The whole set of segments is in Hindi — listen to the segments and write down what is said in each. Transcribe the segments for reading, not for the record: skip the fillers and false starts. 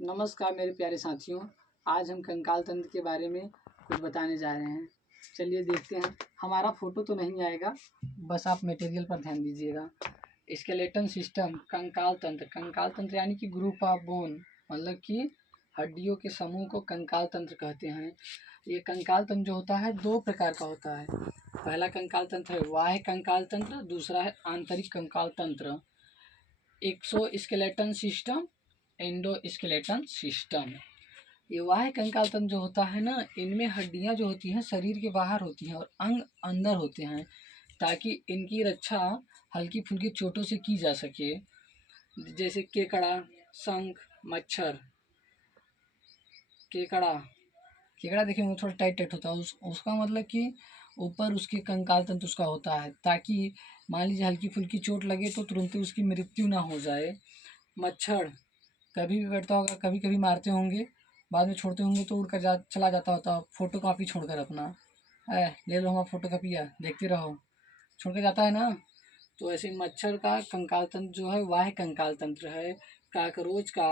नमस्कार मेरे प्यारे साथियों। आज हम कंकाल तंत्र के बारे में कुछ बताने जा रहे हैं। चलिए देखते हैं। हमारा फोटो तो नहीं आएगा, बस आप मटेरियल पर ध्यान दीजिएगा। स्केलेटन सिस्टम, कंकाल तंत्र यानी कि ग्रुप ऑफ बोन, मतलब कि हड्डियों के समूह को कंकाल तंत्र कहते हैं। ये कंकाल तंत्र जो होता है दो प्रकार का होता है। पहला कंकाल तंत्र है बाह्य कंकाल तंत्र, दूसरा है आंतरिक कंकाल तंत्र। Exoskeleton system, endoskeleton system. ये बाह्य कंकाल तंत्र जो होता है ना, इनमें हड्डियां जो होती हैं शरीर के बाहर होती हैं और अंग अंदर होते हैं, ताकि इनकी रक्षा हल्की फुल्की चोटों से की जा सके। जैसे केकड़ा, शंख, मच्छर। केकड़ा केकड़ा देखिए वो थोड़ा टाइट टाइट होता है, उसका मतलब कि ऊपर उसके कंकाल तंत्र उसका होता है, ताकि मान लीजिए हल्की फुल्की चोट लगे तो तुरंत ही उसकी मृत्यु ना हो जाए। मच्छर कभी भी बैठता होगा, कभी कभी मारते होंगे, बाद में छोड़ते होंगे तो उड़कर चला जाता होता। फोटो कॉपी छोड़कर अपना ले लो, हमारा फोटो कॉपी है, देखते रहो, छोड़ के जाता है ना। तो ऐसे मच्छर का कंकाल तंत्र जो है वाह्य कंकाल तंत्र है। काकरोच का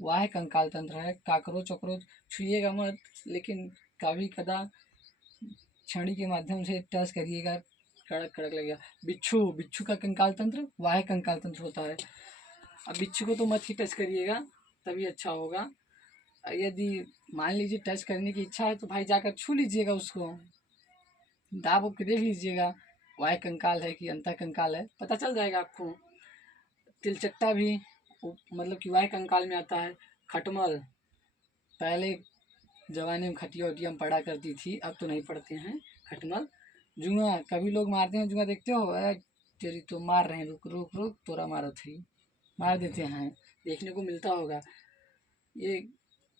वाह्य कंकाल तंत्र है। काकरोच वकरोच छुइएगा मत, लेकिन कभी कदा छड़ी के माध्यम से टच करिएगा, कड़क कड़क लगेगा। बिच्छू बिच्छू का कंकाल तंत्र वाह्य कंकाल तंत्र होता है। अब बिच्छू को तो मत ही टच करिएगा, तभी अच्छा होगा। यदि मान लीजिए टच करने की इच्छा है तो भाई जाकर छू लीजिएगा, उसको दाब के देख लीजिएगा वाह्य कंकाल है कि अंतः कंकाल है, पता चल जाएगा आपको। तिलचट्टा भी मतलब कि वाह्य कंकाल में आता है। खटमल, पहले जमाने में खटिया उटिया में पढ़ा करती थी, अब तो नहीं पढ़ते हैं। खटमल। जुआ, कभी लोग मारते हैं जुआ, देखते हो? तेरी तो मार रहे हैं, रुक रुक रुक, तोरा मारा थी, मार देते हैं, देखने को मिलता होगा। ये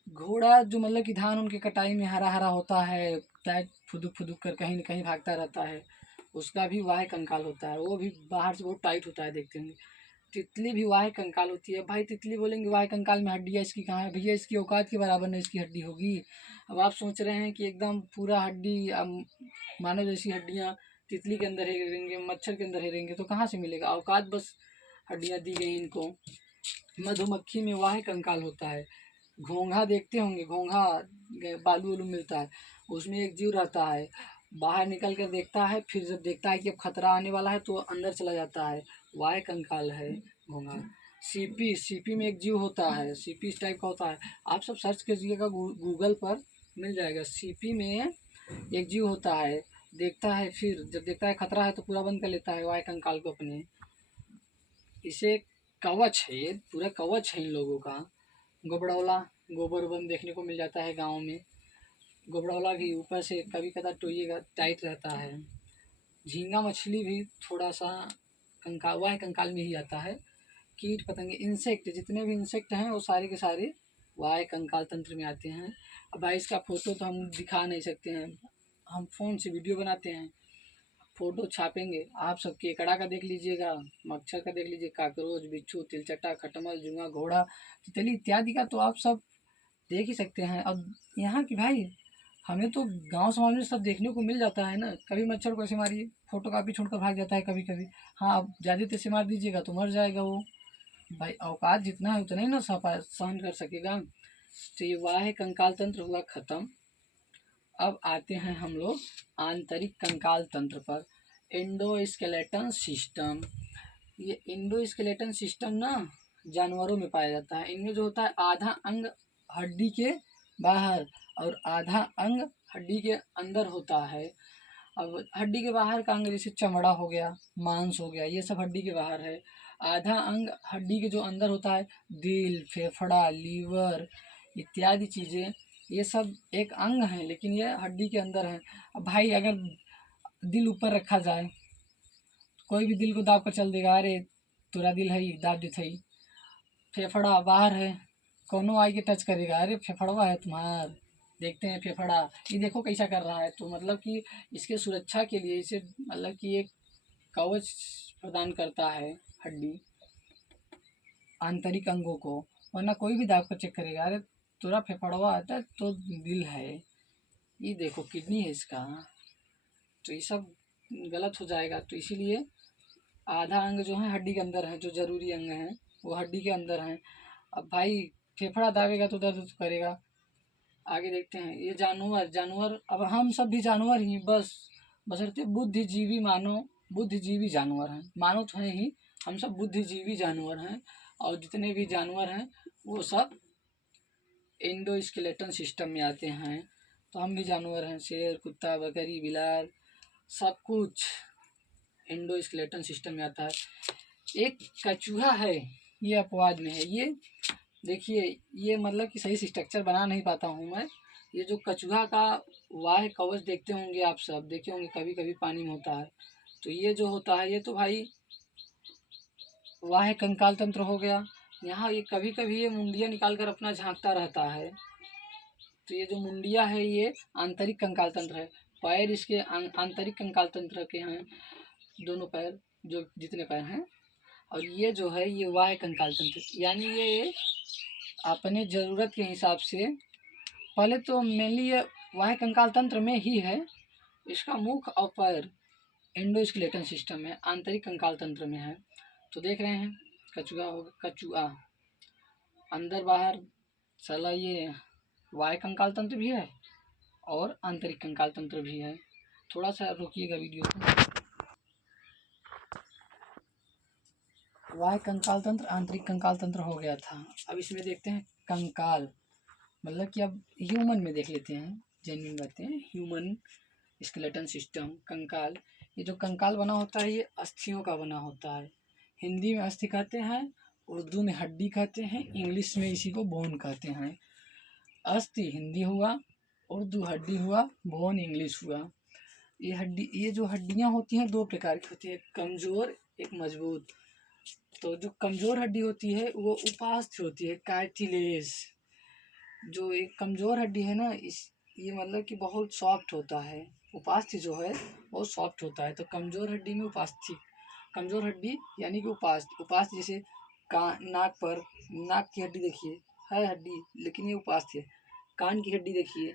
घोड़ा जो मतलब कि धान उनके कटाई में हरा हरा होता है, टाइट फुदुक फुदुक कर कहीं न कहीं भागता रहता है, उसका भी वाह्य कंकाल होता है। वो भी बाहर से बहुत टाइट होता है, देखते होंगे। तितली भी वाह्य कंकाल होती है। भाई तितली बोलेंगे वाह्य कंकाल में हड्डी है, इसकी कहाँ है? भैया इसकी औकात के बराबर नहीं इसकी हड्डी होगी। अब आप सोच रहे हैं कि एकदम पूरा हड्डी मानव जैसी हड्डियाँ तितली के अंदर ही रहेंगे, मच्छर के अंदर ही रहेंगे, तो कहाँ से मिलेगा? औकात बस हड्डियाँ दी गई इनको। मधुमक्खी में वाह्य कंकाल होता है। घोंघा देखते होंगे, घोंघा बालू वालू मिलता है, उसमें एक जीव रहता है, बाहर निकल कर देखता है, फिर जब देखता है कि अब खतरा आने वाला है तो अंदर चला जाता है, वाह्य कंकाल है घोंघा। सीपी, सीपी में एक जीव होता है, सीपी इस टाइप का होता है, आप सब सर्च कीजिएगा गूगल पर, मिल जाएगा। सीपी में एक जीव होता है, देखता है, फिर जब देखता है खतरा है तो पूरा बंद कर लेता है वाह्य कंकाल को अपने। इसे कवच है, ये पूरा कवच है इन लोगों का। गोबड़ौला, गोबर वन देखने को मिल जाता है गाँव में। गोबड़ौला भी ऊपर से कभी कदा टोइएगा, टाइट रहता है। झींगा मछली भी थोड़ा सा कंकाल वाह्य कंकाल में ही आता है। कीट पतंगे, इंसेक्ट, जितने भी इंसेक्ट हैं वो सारे के सारे वाह्य कंकाल तंत्र में आते हैं। अब भाई इसका फोटो तो हम दिखा नहीं सकते हैं, हम फ़ोन से वीडियो बनाते हैं, फोटो छापेंगे। आप सब केकड़ा का देख लीजिएगा, मच्छर का देख लीजिए, काकरोच, बिच्छू, तिलचट्टा, खटमल, जुआ, घोड़ा, तितली इत्यादि का तो आप सब देख ही सकते हैं। अब यहाँ की भाई हमें तो गांव समाज में सब देखने को मिल जाता है ना। कभी मच्छर को ऐसे मारिए, फोटो कापी छोड़कर भाग जाता है कभी कभी। हाँ, अब ज़्यादा तेज से मार दीजिएगा तो मर जाएगा वो। भाई औकात जितना है उतना ही ना सहन कर सकेगा। तो ये वाह्य कंकाल तंत्र हुआ खत्म। अब आते हैं हम लोग आंतरिक कंकाल तंत्र पर। Endoskeleton system. ये एंडोस्केलेटन सिस्टम ना जानवरों में पाया जाता है। इनमें जो होता है आधा अंग हड्डी के बाहर और आधा अंग हड्डी के अंदर होता है। अब हड्डी के बाहर का अंग जैसे चमड़ा हो गया, मांस हो गया, ये सब हड्डी के बाहर है। आधा अंग हड्डी के जो अंदर होता है, दिल, फेफड़ा, लीवर इत्यादि चीज़ें, ये सब एक अंग है लेकिन ये हड्डी के अंदर है। अब भाई अगर दिल ऊपर रखा जाए, कोई भी दिल को दाब कर चल देगा, अरे तुरा दिल है दाब देते ही। फेफड़ा बाहर है, कोनो आई के टच करेगा, अरे फेफड़वा है तुम्हार, देखते हैं फेफड़ा, ये देखो कैसा कर रहा है। तो मतलब कि इसके सुरक्षा के लिए इसे मतलब कि एक कवच प्रदान करता है हड्डी आंतरिक अंगों को, वरना कोई भी दाब कर चेक करेगा, अरे तुरा फेफड़वा आता है तो दिल है, ये देखो किडनी है इसका, तो ये सब गलत हो जाएगा। तो इसीलिए आधा अंग जो है हड्डी के अंदर है, जो जरूरी अंग है वो हड्डी के अंदर है। अब भाई फेफड़ा दाबेगा तो दर्द तो करेगा। आगे देखते हैं, ये जानवर जानवर, अब हम सब भी जानवर ही, बस बशर्ते बुद्धिजीवी मानो, बुद्धिजीवी जानवर हैं, मानो तो हैं ही, हम सब बुद्धिजीवी जानवर हैं। और जितने भी जानवर हैं वो सब एंडोस्केलेटन सिस्टम में आते हैं। तो हम भी जानवर हैं, शेर, कुत्ता, बकरी, बिलार, सब कुछ एंडोस्केलेटन सिस्टम में आता है। एक कछुआ है, ये अपवाद में है। ये देखिए, ये मतलब कि सही से स्ट्रक्चर बना नहीं पाता हूँ मैं। ये जो कछुआ का वाह कवच देखते होंगे, आप सब देखे होंगे, कभी कभी पानी में होता है। तो ये जो होता है, ये तो भाई वाह कंकाल तंत्र हो गया। यहाँ ये कभी कभी ये मुंडिया निकाल कर अपना झांकता रहता है। तो ये जो मुंडिया है ये आंतरिक कंकाल तंत्र है। पैर इसके आंतरिक कंकाल तंत्र के हैं, दोनों पैर, जो जितने पैर हैं। और ये जो है ये वाह कंकाल तंत्र, यानी ये अपने ज़रूरत के हिसाब से, पहले तो मेनली ये वाह कंकाल तंत्र में ही है। इसका मुख और पैर एंडोस्केलेटन सिस्टम में, आंतरिक कंकाल तंत्र में है। तो देख रहे हैं, कछुआ हो, कछुआ अंदर बाहर चला, ये वाह कंकाल तंत्र भी है और आंतरिक कंकाल तंत्र भी है। थोड़ा सा रोकिएगा वीडियो को। वाह कंकाल तंत्र, आंतरिक कंकाल तंत्र हो गया था। अब इसमें देखते हैं कंकाल, मतलब कि अब ह्यूमन में देख लेते हैं, जेन्युइन बातें, ह्यूमन स्केलेटन सिस्टम, कंकाल। ये जो कंकाल बना होता है ये अस्थियों का बना होता है। हिंदी में अस्थि कहते हैं, उर्दू में हड्डी कहते हैं, इंग्लिश में इसी को बोन कहते हैं। अस्थि हिंदी हुआ, उर्दू हड्डी हुआ, बोन इंग्लिश हुआ। ये हड्डी, ये जो हड्डियाँ होती हैं दो प्रकार की होती है, कमज़ोर, एक मजबूत। तो जो कमज़ोर हड्डी होती है वो उपास्थि होती है, कार्टिलेज। जो एक कमज़ोर हड्डी है ना, इस ये मतलब कि बहुत सॉफ्ट होता है। उपास्थि जो है बहुत सॉफ्ट होता है। तो कमज़ोर हड्डी में उपास्थि, कमज़ोर हड्डी यानी कि उपास्थि। उपास्थि जैसे नाक पर, नाक की हड्डी देखिए, है हड्डी लेकिन ये उपास्थि है। कान की हड्डी देखिए,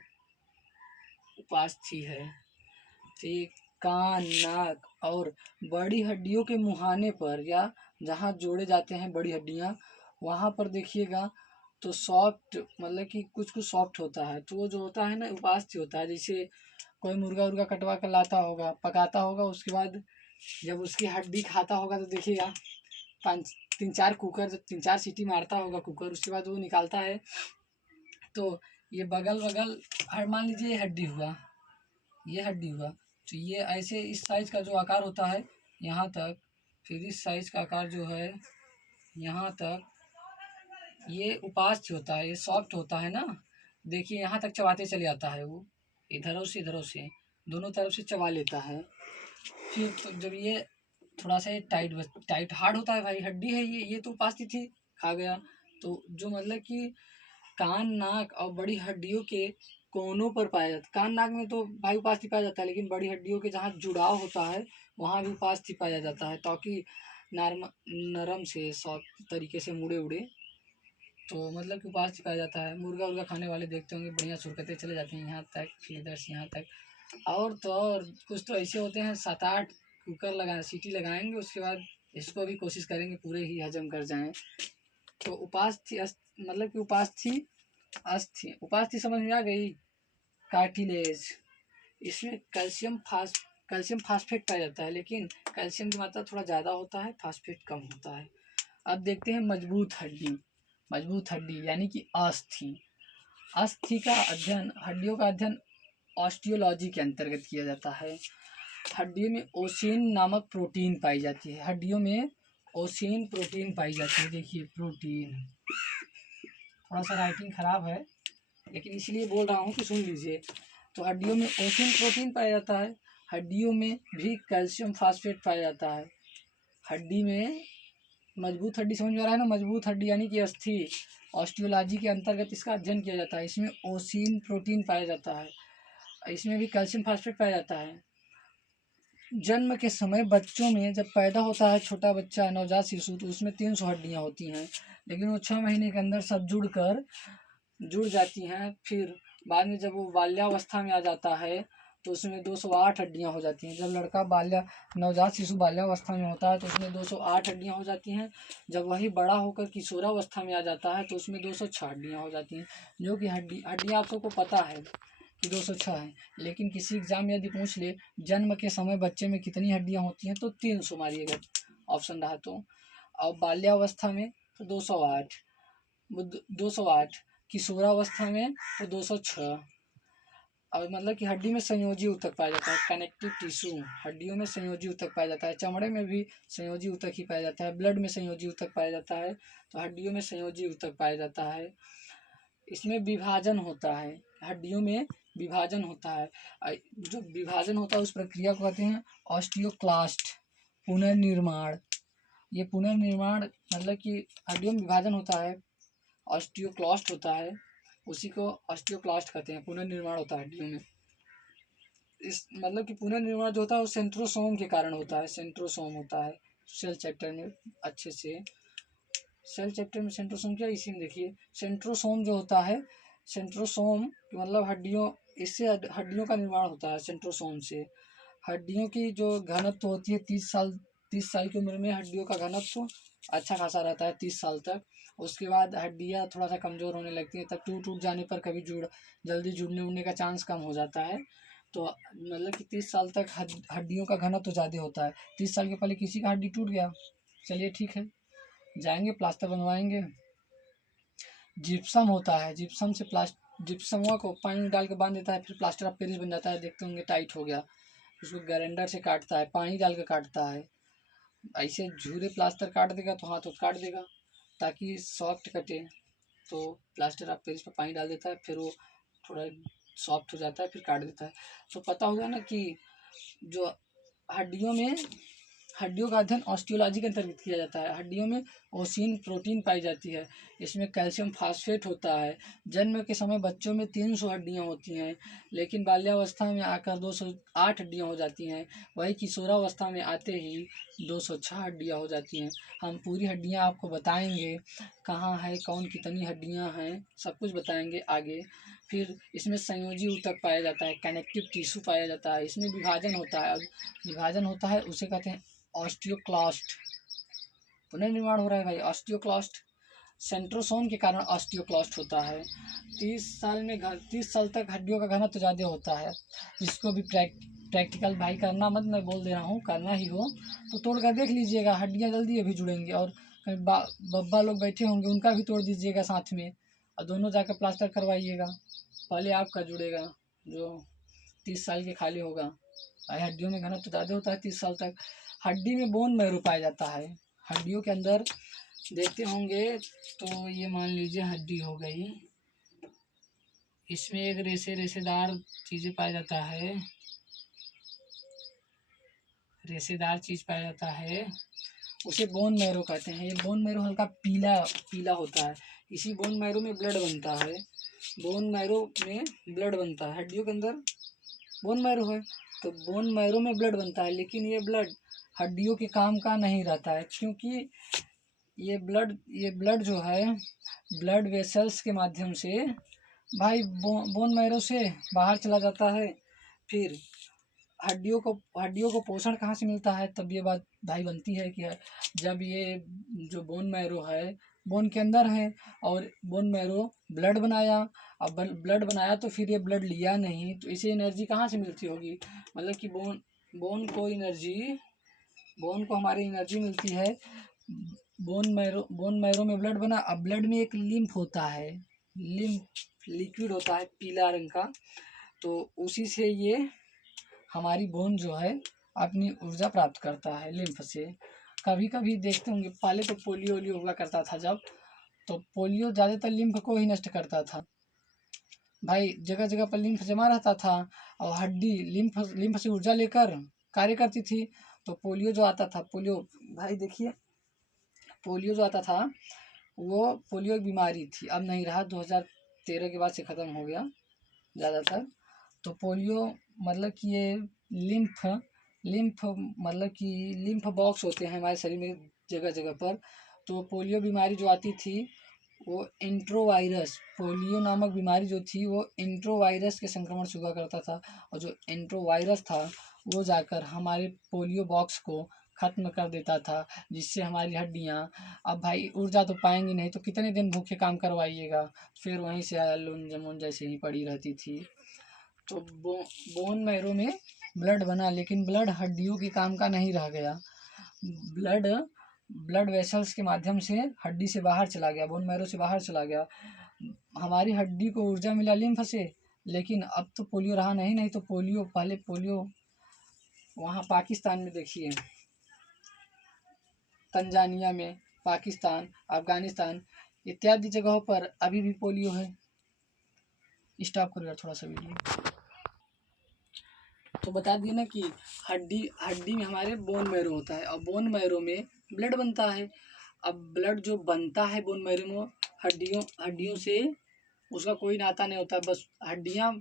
उपास्थि है। तो ये कान, नाक और बड़ी हड्डियों के मुहाने पर, या जहाँ जोड़े जाते हैं बड़ी हड्डियाँ, वहाँ पर देखिएगा तो सॉफ्ट, मतलब कि कुछ कुछ सॉफ्ट होता है। तो वो जो होता है ना उपास्थि होता है। जैसे कोई मुर्गा उर्गा कटवा कर लाता होगा, पकाता होगा, उसके बाद जब उसकी हड्डी खाता होगा तो देखिएगा पाँच, तीन चार कुकर, जब तीन चार सीटी मारता होगा कुकर, उसके बाद वो निकालता है। तो ये बगल बगल, हर मान लीजिए ये हड्डी हुआ, ये हड्डी हुआ, तो ये ऐसे इस साइज़ का जो आकार होता है यहाँ तक, फिर इस साइज़ का आकार जो है यहाँ तक, ये उपास्थि होता है, ये सॉफ्ट होता है ना। देखिए यहाँ तक चबाते चले जाता है वो, इधरों से दोनों तरफ से चबा लेता है। फिर तो जब ये थोड़ा सा टाइट, टाइट हार्ड होता है, भाई हड्डी है ये तो उपास्थि थी, खा गया। तो जो मतलब कि कान, नाक और बड़ी हड्डियों के कोनों पर पाया जाता है। कान नाक में तो भाई उपास्थि पाया जाता है, लेकिन बड़ी हड्डियों के जहाँ जुड़ाव होता है वहाँ भी उपास्थि पाया जाता है, ताकि नरम से सॉफ्ट तरीके से मुड़े उड़े। तो मतलब कि उपास्थि पाया जाता है। मुर्गा उर्गा खाने वाले देखते होंगे, बढ़िया सुरकते चले जाते हैं यहाँ तक, फिर इधर से यहाँ तक। और तो और कुछ तो ऐसे होते हैं, 7-8 कुकर लगाए, सीटी लगाएंगे, उसके बाद इसको भी कोशिश करेंगे पूरे ही हजम कर जाएं। तो उपास्थि मतलब कि उपास्थि, अस्थि, उपास्थि समझ में आ गई। कार्टिलेज, इसमें कैल्शियम फास्फेट पाया जाता है, लेकिन कैल्शियम की मात्रा थोड़ा ज़्यादा होता है, फास्फेट कम होता है। अब देखते हैं मजबूत हड्डी। मजबूत हड्डी यानी कि अस्थि। अस्थि का अध्ययन, हड्डियों का अध्ययन ऑस्टियोलॉजी के अंतर्गत किया जाता है। हड्डियों में ओसिन नामक प्रोटीन पाई जाती है, हड्डियों में ओसिन प्रोटीन पाई जाती है। देखिए प्रोटीन, थोड़ा सा राइटिंग खराब है लेकिन इसलिए बोल रहा हूँ कि सुन लीजिए। तो हड्डियों में ओसिन प्रोटीन पाया जाता है, हड्डियों में भी कैल्शियम फास्फेट पाया जाता है। हड्डी में मजबूत हड्डी समझ में आ रहा है ना, मजबूत हड्डी यानी कि अस्थि, ऑस्टियोलॉजी के अंतर्गत इसका अध्ययन किया जाता है। इसमें ओसिन प्रोटीन पाया जाता है, इसमें भी कैल्शियम फास्फेट पाया जाता है। जन्म के समय बच्चों में जब पैदा होता है छोटा बच्चा, नवजात शिशु, तो उसमें 300 हड्डियाँ होती हैं, लेकिन वो 6 महीने के अंदर सब जुड़ जाती हैं। फिर बाद में जब वो बाल्यावस्था में आ जाता है तो उसमें 208 हड्डियाँ हो जाती हैं। जब लड़का नवजात शिशु बाल्यावस्था में होता है तो उसमें 208 हड्डियाँ हो जाती हैं। जब वही बड़ा होकर किशोरावस्था में आ जाता है तो उसमें 206 हड्डियाँ हो जाती हैं। जो कि हड्डियाँ आप सबको पता है कि 206 है। लेकिन किसी एग्जाम में यदि पूछ ले जन्म के समय बच्चे में कितनी हड्डियाँ होती हैं तो 300 मारिएगा ऑप्शन रहा तो। और बाल्यावस्था में तो 208, 208 किशोरावस्था में तो 206। और मतलब कि हड्डी में संयोजी ऊतक पाया जाता है, कनेक्टिव टिश्यू। हड्डियों में संयोजी ऊतक पाया जाता है, चमड़े में भी संयोजी ऊतक ही पाया जाता है, ब्लड में संयोजी ऊतक पाया जाता है, तो हड्डियों में संयोजी ऊतक पाया जाता है। इसमें विभाजन होता है, हड्डियों में विभाजन होता है। जो विभाजन होता है उस प्रक्रिया को कहते हैं ऑस्टियोक्लास्ट, पुनर्निर्माण। ये पुनर्निर्माण मतलब कि हड्डियों में विभाजन होता है, ऑस्टियोक्लास्ट होता है, उसी को ऑस्टियोक्लास्ट कहते हैं। पुनर्निर्माण होता है हड्डियों में। इस मतलब कि पुनर्निर्माण जो होता है वो सेंट्रोसोम के कारण होता है। सेंट्रोसोम होता है सेल चैप्टर में अच्छे से। सेल चैप्टर में सेंट्रोसोम क्या, इसी में देखिए सेंट्रोसोम जो होता है, सेंट्रोसोम मतलब हड्डियों, इससे हड्डियों का निर्माण होता है सेंट्रोसोम से। हड्डियों की जो घनत्व होती है 30 साल की उम्र में हड्डियों का घनत्व अच्छा खासा रहता है 30 साल तक। उसके बाद हड्डियाँ थोड़ा सा कमज़ोर होने लगती हैं, तब टूट जाने पर कभी जल्दी जुड़ने उड़ने का चांस कम हो जाता है। तो मतलब कि 30 साल तक हड्डियों का घनत्व ज़्यादा होता है। 30 साल के पहले किसी का हड्डी टूट गया, चलिए ठीक है, जाएंगे प्लास्टर बनवाएंगे। जिप्सम होता है, जिप्सम से जिप्सम को पानी में डाल के बांध देता है, फिर प्लास्टर ऑफ पेरिस बन जाता है। देखते होंगे टाइट हो गया, उसको ग्राइंडर से काटता है, पानी डाल के काटता है। ऐसे झूरे प्लास्टर काट देगा तो हाथ काट देगा ताकि सॉफ्ट कटे। तो प्लास्टर ऑफ पेरिस पर पानी डाल देता है, फिर वो थोड़ा सॉफ्ट हो जाता है, फिर काट देता है। तो पता होगा ना कि जो हड्डियों का अध्ययन ऑस्टियोलॉजी के अंतर्गत किया जाता है। हड्डियों में ओसिन प्रोटीन पाई जाती है, इसमें कैल्शियम फास्फेट होता है। जन्म के समय बच्चों में 300 हड्डियाँ होती हैं, लेकिन बाल्यावस्था में आकर 208 हड्डियाँ हो जाती हैं। वही किशोरावस्था में आते ही 206 हड्डियाँ हो जाती हैं। हम पूरी हड्डियाँ आपको बताएंगे, कहाँ है, कौन कितनी हड्डियाँ हैं, सब कुछ बताएंगे आगे। फिर इसमें संयोजी ऊतक पाया जाता है, कनेक्टिव टिश्यू पाया जाता है, इसमें विभाजन होता है। विभाजन होता है उसे कहते हैं ऑस्टियोक्लास्ट। पुनर्निर्माण हो रहा है भाई, ऑस्टियोक्लास्ट। सेंट्रोसोम के कारण ऑस्टियोक्लास्ट होता है। 30 साल तक हड्डियों का घनत्व ज़्यादा होता है। इसको भी प्रैक्टिकल भाई करना मत, मैं बोल दे रहा हूँ, करना ही हो तो तोड़ कर देख लीजिएगा, हड्डियाँ जल्दी अभी जुड़ेंगी। और कहीं बब्बा लोग बैठे होंगे उनका भी तोड़ दीजिएगा साथ में, और दोनों जाकर प्लास्टर करवाइएगा। पहले आपका जुड़ेगा जो 30 साल के खाली होगा। भाई हड्डियों में घनत्व ज़्यादा होता है 30 साल तक। हड्डी में बोन मैरो पाया जाता है। हड्डियों के अंदर देखते होंगे तो ये मान लीजिए हड्डी हो गई, इसमें एक रेशेदार चीज़ें पाया जाता है, रेशेदार चीज़ पाया जाता है, उसे बोन मैरो कहते हैं। ये बोन मैरो हल्का पीला पीला होता है। इसी बोन मैरो में ब्लड बनता है। बोन मैरो में ब्लड बनता है, हड्डियों के अंदर बोन मैरो है तो बोन मैरो में ब्लड बनता है। लेकिन ये ब्लड हड्डियों के काम का नहीं रहता है, क्योंकि ये ब्लड जो है ब्लड वेसल्स के माध्यम से भाई बोन मैरो से बाहर चला जाता है। फिर हड्डियों को पोषण कहाँ से मिलता है, तब ये बात भाई बनती है कि जब ये जो बोन मैरो है बोन के अंदर है, और बोन मैरो ब्लड बनाया, अब ब्लड बनाया तो फिर ये ब्लड लिया नहीं, तो इसे एनर्जी कहाँ से मिलती होगी। मतलब कि बोन को हमारी एनर्जी मिलती है। बोन मैरो में ब्लड बना, अब ब्लड में एक लिम्फ होता है, लिम्फ लिक्विड होता है पीला रंग का, तो उसी से ये हमारी बोन जो है अपनी ऊर्जा प्राप्त करता है लिम्फ से। कभी कभी देखते होंगे पहले तो पोलियो हुआ करता था जब, तो पोलियो ज़्यादातर लिम्फ को ही नष्ट करता था भाई। जगह जगह पर लिम्फ जमा रहता था और हड्डी लिम्फ से ऊर्जा लेकर कार्य करती थी। तो पोलियो जो आता था, पोलियो भाई देखिए, पोलियो जो आता था वो पोलियो एक बीमारी थी, अब नहीं रहा, 2013 के बाद से ख़त्म हो गया ज़्यादातर। तो पोलियो मतलब कि ये लिम्फ मतलब कि लिम्फ बॉक्स होते हैं हमारे शरीर में जगह जगह पर। तो पोलियो बीमारी जो आती थी वो एंट्रोवायरस, पोलियो नामक बीमारी जो थी वो एंट्रोवायरस के संक्रमण से हुआ करता था, और जो एंट्रोवायरस था वो जाकर हमारे पोलियो बॉक्स को ख़त्म कर देता था, जिससे हमारी हड्डियाँ, अब भाई ऊर्जा तो पाएंगी नहीं तो कितने दिन भूखे काम करवाइएगा, फिर वहीं से लून जमून जैसे ही पड़ी रहती थी। तो बोन मैरो में ब्लड बना, लेकिन ब्लड हड्डियों के काम का नहीं रह गया। ब्लड ब्लड वेसल्स के माध्यम से हड्डी से बाहर चला गया, बोन मैरो से बाहर चला गया। हमारी हड्डी को ऊर्जा मिला लिम्फ से, लेकिन अब तो पोलियो रहा नहीं। नहीं तो पोलियो, पहले पोलियो वहाँ पाकिस्तान में देखिए, तंजानिया में, पाकिस्तान, अफगानिस्तान इत्यादि जगहों पर अभी भी पोलियो है। स्टॉप करो यार थोड़ा सा वीडियो। तो बता दिए ना कि हड्डी हड्डी में हमारे बोन मैरो होता है, और बोन मैरो में ब्लड बनता है। अब ब्लड जो बनता है बोन मैरो में, हड्डियों हड्डियों से उसका कोई नाता नहीं होता, बस हड्डियाँ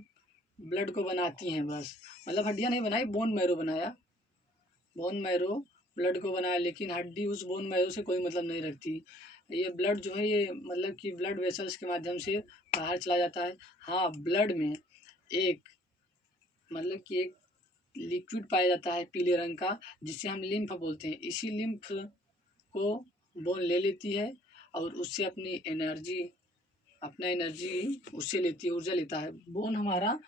ब्लड को बनाती हैं बस। मतलब हड्डियाँ नहीं बनाई, बोन मैरो बनाया, बोन मैरो ब्लड को बनाया, लेकिन हड्डी उस बोन मैरो से कोई मतलब नहीं रखती। ये ब्लड जो है ये मतलब कि ब्लड वेसल्स के माध्यम से बाहर चला जाता है। हाँ, ब्लड में एक मतलब कि एक लिक्विड पाया जाता है पीले रंग का, जिसे हम लिम्फ बोलते हैं। इसी लिम्फ को बोन ले लेती है और उससे अपना एनर्जी उससे लेती है, ऊर्जा लेता है। बोन हमारा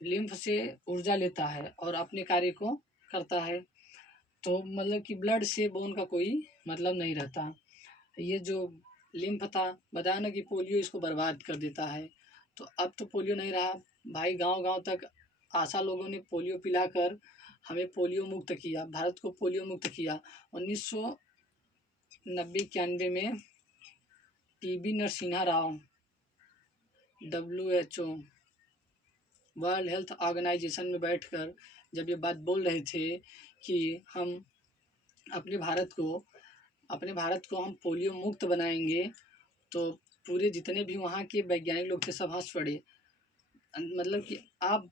लिम्फ से ऊर्जा लेता है और अपने कार्य को करता है। तो मतलब कि ब्लड से बोन का कोई मतलब नहीं रहता। ये जो लिम्फ था, बताया ना कि पोलियो इसको बर्बाद कर देता है। तो अब तो पोलियो नहीं रहा भाई, गांव गांव तक आशा लोगों ने पोलियो पिलाकर हमें पोलियो मुक्त किया, भारत को पोलियो मुक्त किया। 1990-91 में TB Narasimha Rao WHO world health organization में बैठकर जब ये बात बोल रहे थे कि हम अपने भारत को हम पोलियो मुक्त बनाएंगे, तो पूरे जितने भी वहाँ के वैज्ञानिक लोग थे सब हंस पड़े। मतलब कि आप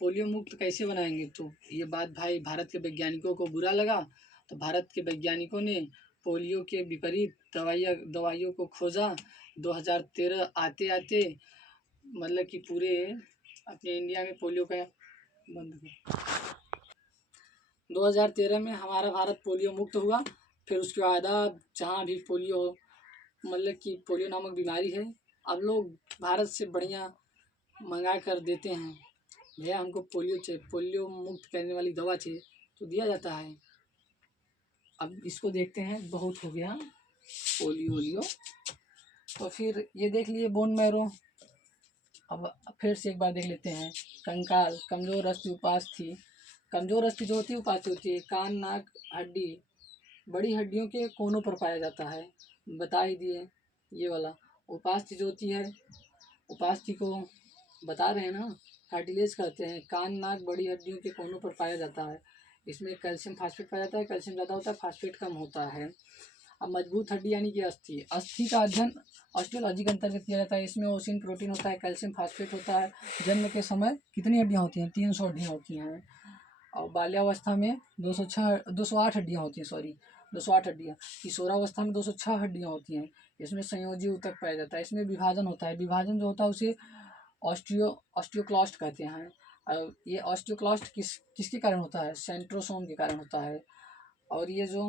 पोलियो मुक्त कैसे बनाएंगे? तो ये बात भाई भारत के वैज्ञानिकों को बुरा लगा, तो भारत के वैज्ञानिकों ने पोलियो के विपरीत दवाइयों को खोजा। 2013 आते आते मतलब कि पूरे अपने इंडिया में पोलियो का बंद हो। 2013 में हमारा भारत पोलियो मुक्त हुआ। फिर उसके बाद अब जहाँ भी पोलियो मतलब कि पोलियो नामक बीमारी है, अब लोग भारत से बढ़िया मंगा कर देते हैं, भैया हमको पोलियो चाहिए, पोलियो मुक्त करने वाली दवा चाहिए, तो दिया जाता है। अब इसको देखते हैं, बहुत हो गया पोलियो। तो फिर ये देख लिए बोन मैरो। अब फिर से एक बार देख लेते हैं। कंकाल, कमजोर अस्थि उपास्थि थी। कमजोर अस्थि जो होती है उपास्थि होती है, कान नाक हड्डी बड़ी हड्डियों के कोनों पर पाया जाता है, बता ही दिए ये वाला। उपास्थि जो होती है, उपास्थि को बता रहे हैं ना, कार्टिलेज कहते हैं। कान नाक बड़ी हड्डियों के कोनों पर पाया जाता है, इसमें कैल्शियम फास्फेट पाया जाता है, कैल्शियम ज़्यादा होता है, फास्फेट कम होता है। अब मजबूत हड्डी यानी कि अस्थि, अस्थि का अध्ययन ऑस्टियोलॉजी के अंतर्गत किया जाता है। इसमें ओसिन प्रोटीन होता है, कैल्शियम फास्फेट होता है। जन्म के समय कितनी हड्डियाँ होती हैं? 300 हड्डियाँ होती हैं। और बाल्यावस्था में 208 हड्डियाँ होती हैं, सॉरी 208 हड्डियाँ। किशोरावस्था में 206 हड्डियाँ होती हैं। इसमें संयोजी ऊतक पाया जाता है। इसमें विभाजन होता है, विभाजन जो होता है उसे ऑस्टियोक्लास्ट कहते हैं। ये ऑस्टियोक्लास्ट किसके कारण होता है? सेंट्रोसोम के कारण होता है। और ये जो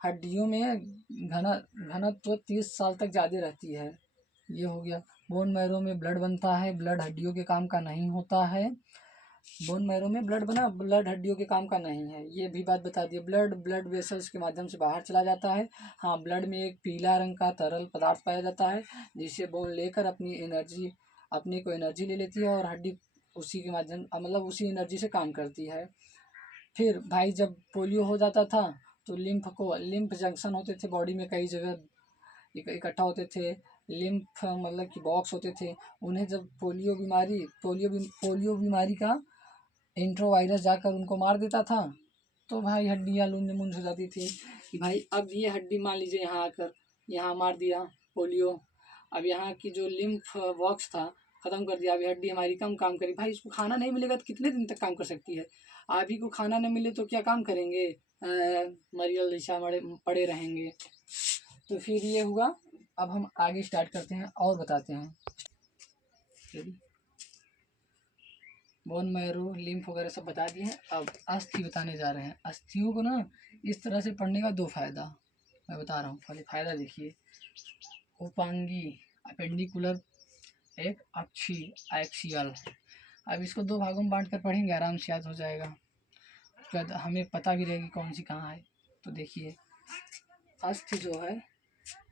हड्डियों में घनत्व 30 साल तक ज़्यादा रहती है। ये हो गया। बोन मैरो में ब्लड बनता है, ब्लड हड्डियों के काम का नहीं होता है। बोन मैरो में ब्लड बना, ब्लड हड्डियों के काम का नहीं है, ये भी बात बता दी। ब्लड वेसल्स के माध्यम से बाहर चला जाता है। हाँ, ब्लड में एक पीला रंग का तरल पदार्थ पाया जाता है, जिसे बोन लेकर अपने को एनर्जी ले लेती है, और हड्डी उसी के माध्यम मतलब उसी एनर्जी से काम करती है। फिर भाई जब पोलियो हो जाता था तो लिम्फ जंक्शन होते थे बॉडी में, कई जगह इकट्ठा होते थे। लिम्फ मतलब कि बॉक्स होते थे, उन्हें जब पोलियो बीमारी का एंट्रोवायरस जाकर उनको मार देता था, तो भाई हड्डियाँ लूंज मुंज हो जाती थी कि भाई अब ये हड्डी मान लीजिए यहाँ आकर यहाँ मार दिया पोलियो, अब यहाँ की जो लिम्फ बॉक्स था ख़त्म कर दिया, अभी हड्डी हमारी कम काम करी। भाई इसको खाना नहीं मिलेगा तो कितने दिन तक काम कर सकती है? आप ही को खाना नहीं मिले तो क्या काम करेंगे? मरियल जैसा पड़े रहेंगे। तो फिर ये हुआ, अब हम आगे स्टार्ट करते हैं और बताते हैं। बोन मैरो, लिम्फ वगैरह सब बता दिए हैं। अब अस्थि बताने जा रहे हैं। अस्थियों को ना इस तरह से पढ़ने का 2 फ़ायदा मैं बता रहा हूँ। पहले फ़ायदा देखिए, उपांगी, अपेंडिकुलर, एक अक्षी, एक्सियल। अब इसको 2 भागों में बांट कर पढ़ेंगे, आराम से याद हो जाएगा। उसके बाद हमें पता भी रहेगी कौन सी कहाँ है। तो देखिए, अस्थि जो है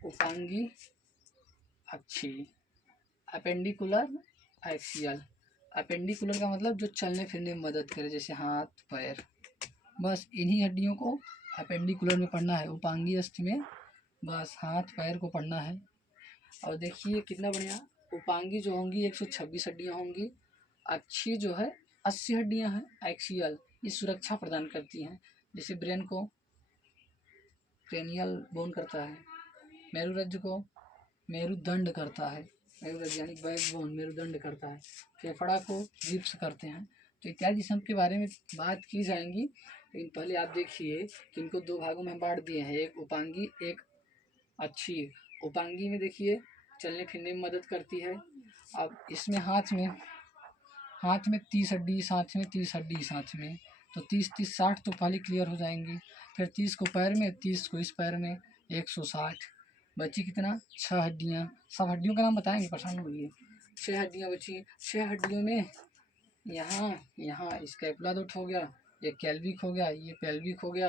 उपांगी, अक्षी, अपेंडिकुलर, एक्सियल। अपेंडिकुलर का मतलब जो चलने फिरने में मदद करे, जैसे हाथ पैर। बस इन्हीं हड्डियों को अपेंडिकुलर में पढ़ना है। उपांगी अस्थि में बस हाथ पैर को पढ़ना है। और देखिए कितना बढ़िया, उपांगी जो होंगी 126 हड्डियाँ होंगी। अक्षी जो है 80 हड्डियाँ हैं। एक्सियल ये सुरक्षा प्रदान करती हैं, जैसे ब्रेन को क्रेनियल बोन करता है, मेरुरज्जु को मेरुदंड करता है, मेरुरज्जु यानी बैकबोन मेरुदंड करता है, फेफड़ा को रिब्स करते हैं। तो इत्यादि सब के बारे में बात की जाएंगी। लेकिन पहले आप देखिए कि इनको 2 भागों में बांट दिए हैं, एक उपांगी एक अच्छी। उपांगी में देखिए चलने फिरने में मदद करती है। अब इसमें हाथ में 30 हड्डी, साथ में 30 हड्डी साथ में, तो 30 60 तो पहले क्लियर हो जाएंगी। फिर 30 को पैर में, 30 को इस पैर में, 160 बची कितना 6 हड्डियाँ। सब हड्डियों का नाम बताएंगे, परेशान होइए। 6 हड्डियाँ बची। 6 हड्डियों में यहाँ स्कैपुला हो गया, ये कैल्विक हो गया, ये पेल्विक हो गया।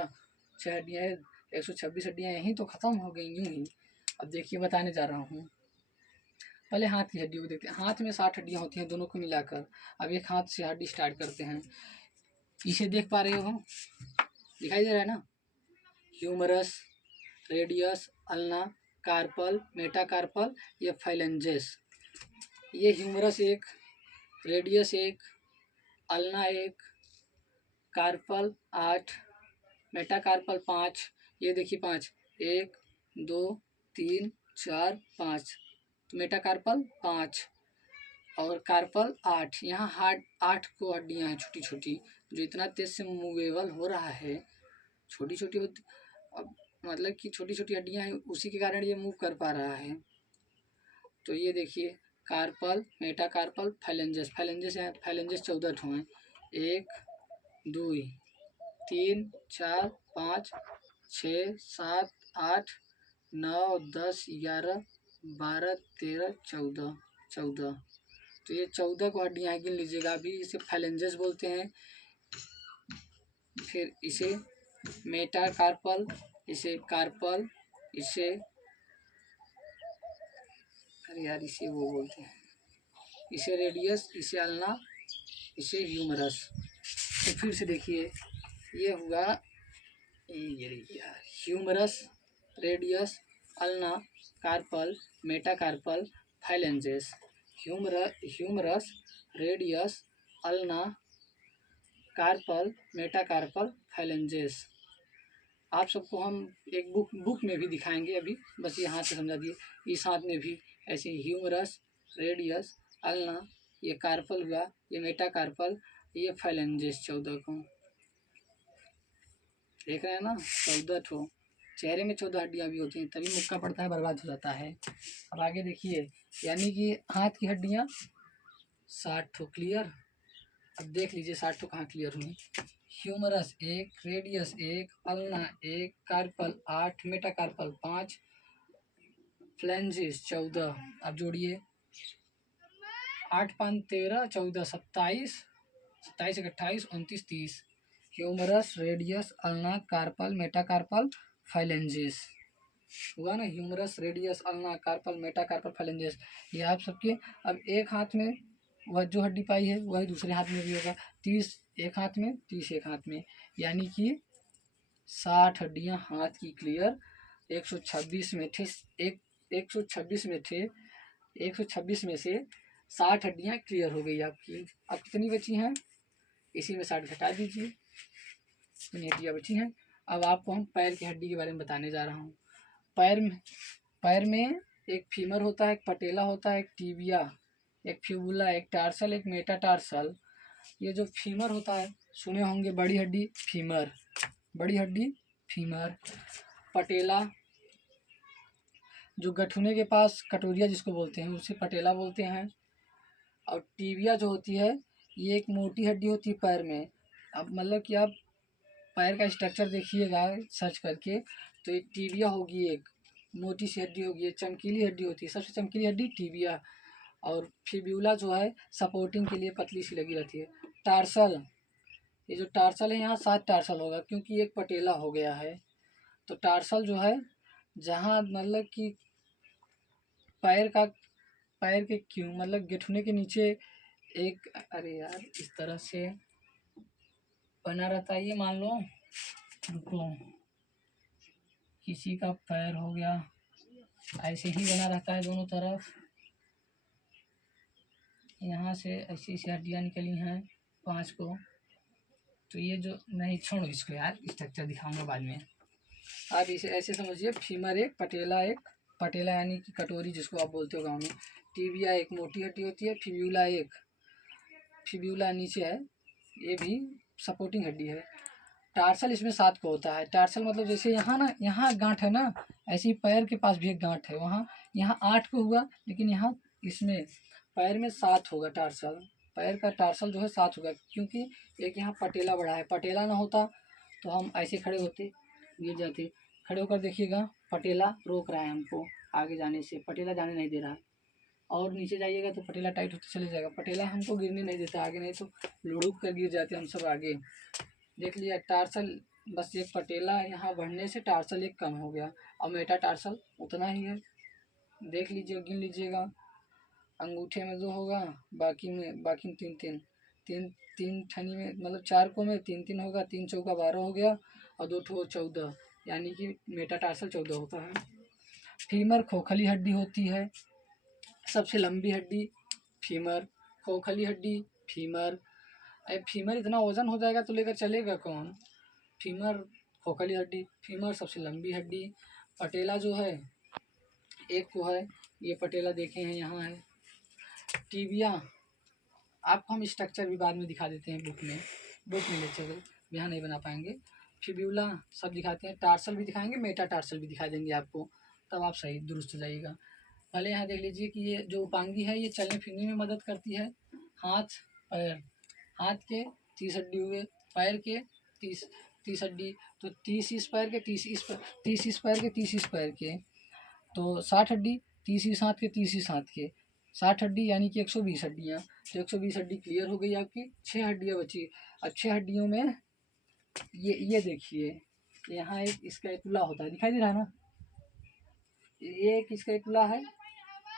6 हड्डियाँ है, 126 हड्डियाँ यहीं तो ख़त्म हो गई यूँ ही। अब देखिए बताने जा रहा हूँ। पहले हाथ की हड्डियों को देखते हैं। हाथ में 60 हड्डियाँ होती हैं दोनों को मिलाकर। अब एक हाथ से हड्डी स्टार्ट करते हैं। इसे देख पा रहे हो, दिखाई दे रहा है ना, humerus, radius, ulna, carpal, metacarpal, ये फाइलेंजेस। ये humerus 1, radius 1, ulna 1, carpal 8, metacarpal 5। ये देखिए 5, 1 2 3 4 5, तो मेटाकार्पल 5 और कार्पल 8। यहाँ हार्ट 8 को हड्डियाँ हैं छोटी छोटी, जो इतना तेज से मूवेबल हो रहा है। छोटी छोटी होती, अब मतलब कि छोटी छोटी हड्डियाँ हैं, उसी के कारण ये मूव कर पा रहा है। तो ये देखिए कार्पल, मेटाकार्पल, फाइलेंजेस। फाइलेंजेस 14 ठो हैं, 1 2 3 4 5 6 7 8 9 10 11 12 13 14। तो ये 14 को हड्डियाँ गिन लीजिएगा। अभी इसे फाइलेंजेस बोलते हैं, फिर इसे मेटाकार्पल, इसे कार्पल, इसे अरे यार इसे वो बोलते हैं, इसे रेडियस, इसे अल्ना, इसे ह्यूमरस। तो फिर से देखिए, ये हुआ humerus, radius, ulna, carpal, metacarpal, phalanges. Humerus, radius, ulna, carpal, metacarpal, phalanges. आप सबको हम एक बुक में भी दिखाएंगे। अभी बस ये हाथ से समझा दिए। इस हाथ में भी ऐसे ह्यूमरस, रेडियस, अल्ना, ये कार्पल हुआ, ये मेटाकार्पल, ये फाइलेंजेस 14 को देख रहे हैं ना। 14 ठो। चेहरे में 14 हड्डियाँ भी होती हैं, तभी मुक्का पड़ता है, बर्बाद हो जाता है। अब आगे देखिए, यानी कि हाथ की हड्डियाँ 60 ठो क्लियर। अब देख लीजिए 60 ठो कहाँ क्लियर हुई। Humerus 1, radius 1, ulna 1, carpal 8, metacarpal 5, phalanges 14। अब जोड़िए 8 5 13 14 27, 27 28 29 30। Humerus, radius, ulna, carpal, metacarpal, phalanges हुआ ना। Humerus, radius, ulna, carpal, metacarpal, phalanges, ये आप सबके। अब एक हाथ में वह जो हड्डी पाई है वही दूसरे हाथ में भी होगा। 30 एक हाथ में, 30 एक हाथ में, यानी कि 60 हड्डियाँ हाथ की क्लियर। 126 में थे, 126 में थे, 126 में से 60 हड्डियाँ क्लियर हो गई आपकी। अब कितनी बची हैं, इसी में 60 घटा दीजिए, इतनी हड्डियाँ बची हैं। अब आपको हम पैर की हड्डी के बारे में बताने जा रहा हूँ। पैर में एक फीमर होता है, एक पटेला होता है, एक टीबिया, एक फ्यूबुला, एक टार्सल, एक मेटाटार्सल। ये जो फीमर होता है, सुने होंगे, बड़ी हड्डी फीमर, बड़ी हड्डी फीमर। पटेला जो गठुने के पास कटोरिया जिसको बोलते हैं उसे पटेला बोलते हैं। और टीबिया जो होती है ये एक मोटी हड्डी होती है पैर में। अब मतलब कि आप पैर का स्ट्रक्चर देखिएगा सर्च करके, तो ये टीबिया होगी, एक मोटी सी हड्डी होगी, ये चमकीली हड्डी होती है, सबसे चमकीली हड्डी टीबिया। और फिब्यूला जो है सपोर्टिंग के लिए पतली सी लगी रहती है। टार्सल, ये जो टार्सल है यहाँ 7 टार्सल होगा क्योंकि एक पटेला हो गया है। तो टार्सल जो है जहाँ मतलब कि पैर का, पैर के क्यों मतलब गिठने के नीचे एक, अरे यार इस तरह से बना रहता है, ये मान लो, रुको, किसी का पैर हो गया ऐसे ही बना रहता है दोनों तरफ, यहाँ से ऐसी ऐसी हड्डियाँ निकली हैं 5 को। तो ये जो, नहीं छोड़ो इसको यार, स्ट्रक्चर दिखाऊंगा बाद में। आप इसे ऐसे समझिए, फीमर एक, पटेला एक, पटेला यानी कि कटोरी जिसको आप बोलते हो गाँव में, टीबिया एक मोटी हड्डी होती है, फिब्यूला एक, फिब्यूला नीचे है, ये भी सपोर्टिंग हड्डी है। टार्सल इसमें 7 को होता है। टार्सल मतलब जैसे यहाँ ना, यहाँ गांठ है ना, ऐसे ही पैर के पास भी एक गांठ है, वहाँ यहाँ 8 को हुआ, लेकिन यहाँ इसमें पैर में 7 होगा टार्सल। पैर का टार्सल जो है 7 होगा क्योंकि एक यहाँ पटेला बढ़ा है। पटेला ना होता तो हम ऐसे खड़े होते, गिर जाते। खड़े होकर देखिएगा, पटेला रोक रहा है हमको आगे जाने से, पटेला जाने नहीं दे रहा है। और नीचे जाइएगा तो पटेला टाइट होते चले जाएगा, पटेला हमको गिरने नहीं देता आगे, नहीं तो लुढ़क कर गिर जाते हम सब आगे। देख लिया टार्सल, बस एक पटेला यहाँ बढ़ने से टार्सल एक कम हो गया, और मेटा टार्सल उतना ही है। देख लीजिए, गिन लीजिएगा, अंगूठे में 2 होगा, बाकी में 3 3 3 ठनी में मतलब 4 को में 3 3 होगा, 3 चौका 12 हो गया, और 2 ठो 14, यानी कि मेटा टार्सल 14 होता है। फीमर खोखली हड्डी होती है, सबसे लंबी हड्डी फीमर, खोखली हड्डी फीमर। अरे फीमर इतना वजन हो जाएगा तो लेकर चलेगा कौन। फीमर खोखली हड्डी, फीमर सबसे लंबी हड्डी। पटेला जो है एक को है, ये पटेला देखे हैं यहाँ है। टीबिया आपको हम स्ट्रक्चर भी बाद में दिखा देते हैं बुक में ले चलो, यहाँ नहीं बना पाएंगे। फिब्यूला सब दिखाते हैं, टार्सल भी दिखाएंगे, मेटा टार्सल भी दिखा देंगे आपको, तब आप सही दुरुस्त हो जाइएगा। पहले यहाँ देख लीजिए कि ये जो उपांगी है ये चलने फिरने में मदद करती है। हाथ पैर, हाथ के 30 हड्डी हुए, पैर के 30 हड्डी, तो 30 इस पैर के 30 इस पैर, 30 इस पैर के 30 इस पैर के, तो 60 हड्डी, 30 इस हाथ के 30 इस हाथ के, 60 हड्डी यानी कि 120 हड्डियाँ। तो 120 हड्डी क्लियर हो गई आपकी। 6 हड्डियाँ बची। अब 6 हड्डियों में ये देखिए, यहाँ एक स्कैपुला होता है, दिखाई दे रहा है ना, ये एक स्कैपुला है,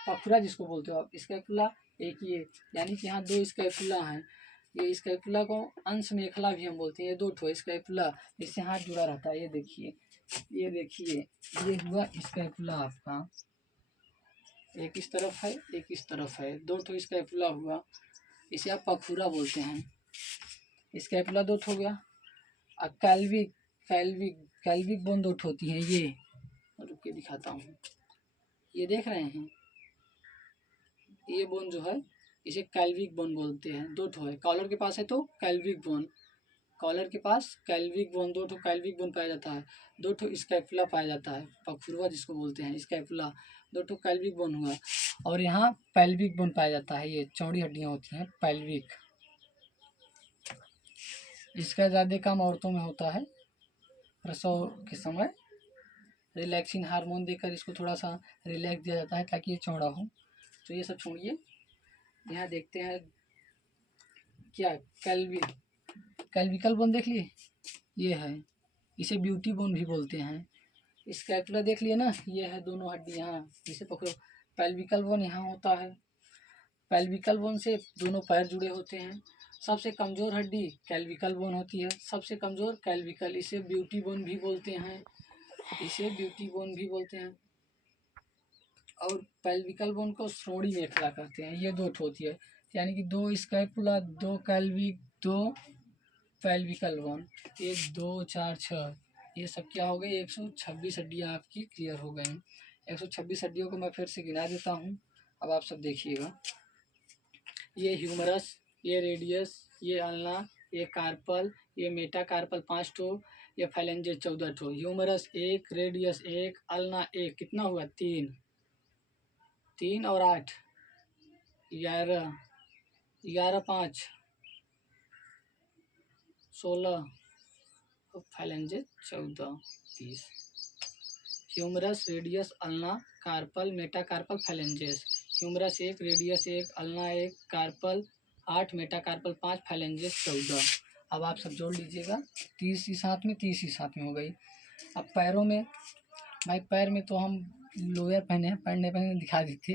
पखुरा जिसको बोलते हो आप, स्कैपुला एक ये, यानी कि यहाँ 2 स्कैपुला हैं। ये स्कैपुला को अंश मेखला भी हम बोलते हैं, ये 2 ठो स्कैपुला इससे हाथ जुड़ा रहता है। ये देखिए, ये देखिए, ये हुआ स्कैपुला आपका, एक इस तरफ है एक इस तरफ है, 2 ठो स्कैपुला हुआ, इसे आप पखुरा बोलते हैं। स्कैपुला 2 ठो हो गया। अब कैल्विक कैल्विक कैल्विक बोन 2 ठो होती हैं, ये रुक के दिखाता हूँ, ये देख रहे हैं, ये बोन जो है इसे कैल्विक बोन बोलते हैं, 2 ठो है। कॉलर के पास है तो कैल्विक बोन, कॉलर के पास कैल्विक बोन, 2 ठो कैल्विक बोन पाया जाता है, 2 ठो स्कैपुला पाया जाता है, पखुरवा जिसको बोलते हैं स्कैपुला, 2 ठो कैल्विक बोन हुआ। और यहाँ पैल्विक बोन पाया जाता है, ये चौड़ी हड्डियाँ होती हैं पैल्विक। इसका ज़्यादा काम औरतों में होता है, प्रसव के समय रिलैक्सिंग हार्मोन देकर इसको थोड़ा सा रिलैक्स दिया जाता है ताकि ये चौड़ा हो। तो ये सब छोड़िए, यहाँ देखते हैं क्या कैल्विकल बोन देख लिए, ये है, इसे ब्यूटी बोन भी बोलते हैं। स्कैपुला देख लिए ना, ये है दोनों हड्डी यहाँ, इसे पकड़ो। पैल्विकल बोन यहाँ होता है, पैल्विकल बोन से दोनों पैर जुड़े होते हैं। सबसे कमज़ोर हड्डी कैल्विकल बोन होती है, सबसे कमज़ोर कैल्विकल, इसे ब्यूटी बोन भी बोलते हैं, इसे ब्यूटी बोन भी बोलते हैं। और पैल्विकल बोन को श्रोणी मेखला कहते हैं, ये 2 ठो होती है, यानी कि 2 स्कैपुला, 2 कैल्विक, 2 पैल्विकल बोन, 1 2 4 6, ये सब क्या हो गई, 126 हड्डियाँ आपकी क्लियर हो गई। 126 हड्डियों को मैं फिर से गिना देता हूँ, अब आप सब देखिएगा। ये ह्यूमरस, ये रेडियस, ये अल्ना, ये कार्पल, ये मेटा कार्पल 5 ठो, ये फैलेंजेस 14 ठो। ह्यूमरस 1, रेडियस 1, अल्ना 1, कितना हुआ 3, 3 और 8 11, 11 5 16 और phalanges 14 30। Humerus, radius, ulna, carpal, metacarpal, phalanges. Humerus 1, radius 1, ulna 1, carpal 8, metacarpal 5, phalanges 14। अब आप सब जोड़ लीजिएगा, 30 इस हाथ में, 30 इस हाथ में हो गई। अब पैरों में, भाई पैर में तो हम लोअर पहने हैं, पैंट नहीं पहने दिखा देते,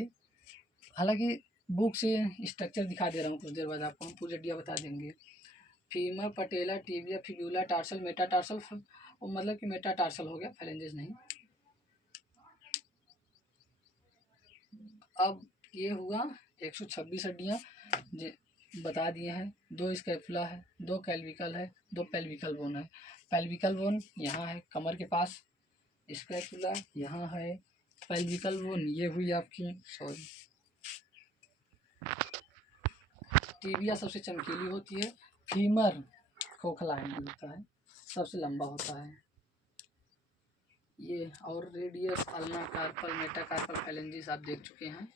हालांकि बुक से स्ट्रक्चर दिखा दे रहा हूँ, कुछ देर बाद आपको हम पूरी हड्डियाँ बता देंगे। फीमर, पटेला, टिबिया, फिब्यूला, टार्सल, मेटाटार्सल, मतलब कि मेटाटार्सल हो गया, फाइलेंजेस नहीं। अब ये हुआ 126 हड्डियाँ बता दिए हैं। 2 स्कैपुला है, 2 कैल्विकल है, 2 पेल्विकल बोन है। पेल्विकल बोन यहाँ है कमर के पास, स्कैपुला यहाँ है, पेल्विकल बोन ये हुई आपकी, सॉरी, टिबिया सबसे चमकीली होती है, फीमर खोखला हैंडल होता है, सबसे लंबा होता है ये, और radius, ulna, carpal, metacarpal, phalanges आप देख चुके हैं।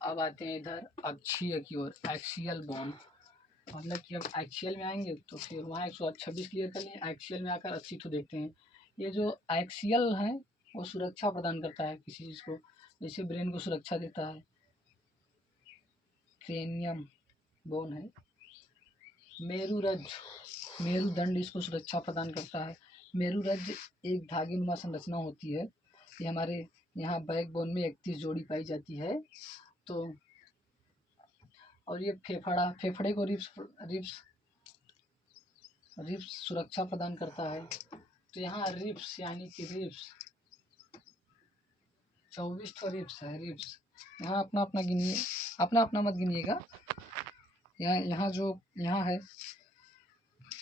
अब आते हैं इधर अक्षीय की ओर, एक्सियल बोन, मतलब कि अब एक्सियल में आएंगे तो फिर वहाँ 126 क्लियर कर लें, एक्सियल में आकर 80 तो देखते हैं। ये जो एक्सियल है वो सुरक्षा प्रदान करता है किसी चीज़ को, जैसे ब्रेन को सुरक्षा देता है। क्रेनियम बोन है। मेरुरज्ज, मेरुदंड इसको सुरक्षा प्रदान करता है। मेरुरज्ज एक धागेनुमा संरचना होती है, ये हमारे यहाँ बैकबोन में 31 जोड़ी पाई जाती है। तो और ये फेफड़ा, फेफड़े को रिब्स सुरक्षा प्रदान करता है। तो यहाँ रिब्स यानी कि रिब्स 24 ठो रिब्स है। रिब्स यहाँ अपना अपना गिनिए, अपना अपना मत गिनिएगा। यहाँ जो यहाँ है,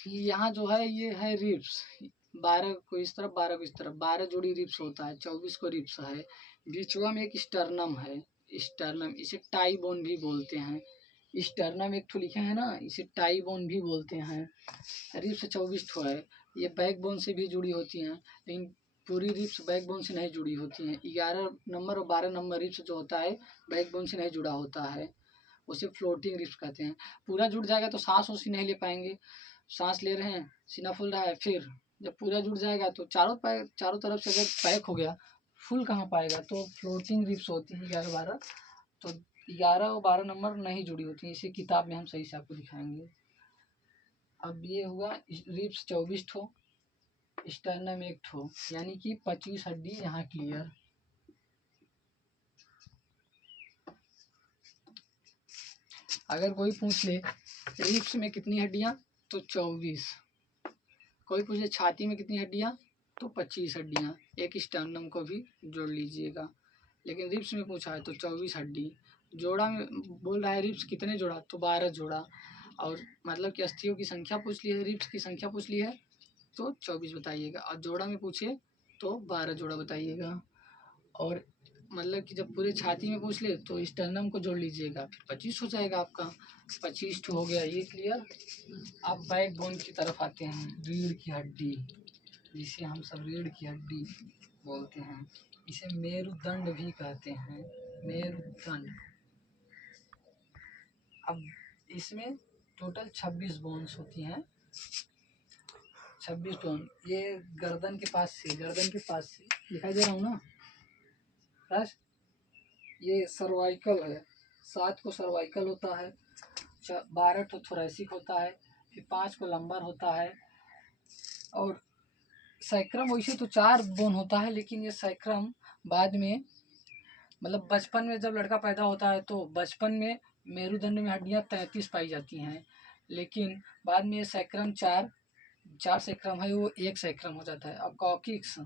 यहाँ जो है ये है रिब्स, 12 को इस तरफ 12 को इस तरफ, 12 जोड़ी रिब्स होता है, 24 को रिब्स है। बीचवा में एक स्टर्नम है, स्टर्नम, इसे टाई बोन भी बोलते हैं। स्टर्नम एक ठो लिखे हैं ना, इसे टाई बोन भी बोलते हैं। रिब्स 24 ठो है। ये बैक बोन से भी जुड़ी होती हैं, लेकिन पूरी रिब्स बैक बोन से नहीं जुड़ी होती हैं। 11 नंबर और 12 नंबर रिब्स जो होता है बैक बोन से नहीं जुड़ा होता है, उसे फ्लोटिंग रिब्स कहते हैं। पूरा जुड़ जाएगा तो सांस उसी नहीं ले पाएंगे, सांस ले रहे हैं, सीना फूल रहा है, फिर जब पूरा जुड़ जाएगा तो चारों तरफ से अगर पैक हो गया, फुल कहाँ पाएगा, तो फ्लोटिंग रिब्स होती है 11-12। तो 11 और 12 नंबर नहीं जुड़ी होती हैं, इसी किताब में हम सही से आपको दिखाएंगे। अब ये हुआ रिब्स 24 ठो, स्टर्नम 1 ठो, यानी कि 25 हड्डी यहाँ क्लियर। अगर कोई पूछ ले रिब्स में कितनी हड्डियाँ, तो 24। कोई पूछे छाती में कितनी हड्डियाँ, तो 25 हड्डियाँ, एक स्टर्नम को भी जोड़ लीजिएगा। लेकिन रिब्स में पूछा है तो 24 हड्डी। जोड़ा में बोल रहा है रिब्स कितने जोड़ा, तो 12 जोड़ा। और मतलब कि अस्थियों की संख्या पूछ ली है, रिब्स की संख्या पूछ ली है तो 24 बताइएगा, और जोड़ा में पूछे तो 12 जोड़ा बताइएगा। और मतलब कि जब पूरे छाती में पूछ ले तो स्टर्नम को जोड़ लीजिएगा, फिर 25 हो जाएगा आपका, 25 हो गया ये क्लियर। अब बैक बोन की तरफ आते हैं, रीढ़ की हड्डी, जिसे हम सब रीढ़ की हड्डी बोलते हैं, इसे मेरुदंड भी कहते हैं, मेरुदंड। अब इसमें टोटल 26 बोन्स होती हैं, 26 बोन। ये गर्दन के पास से दिखाई दे रहा हूँ ना बस, ये सर्वाइकल है, 7 को सर्वाइकल होता है, 12 तो थोरैसिक होता है, फिर 5 को लंबर होता है। और सैक्रम वैसे तो 4 बोन होता है, लेकिन ये सैक्रम बाद में, मतलब बचपन में जब लड़का पैदा होता है तो बचपन में मेरुदंड में हड्डियाँ 33 पाई जाती हैं, लेकिन बाद में ये सैक्रम 4 सैक्रम है वो 1 सैक्रम हो जाता है। अब कॉकिक्स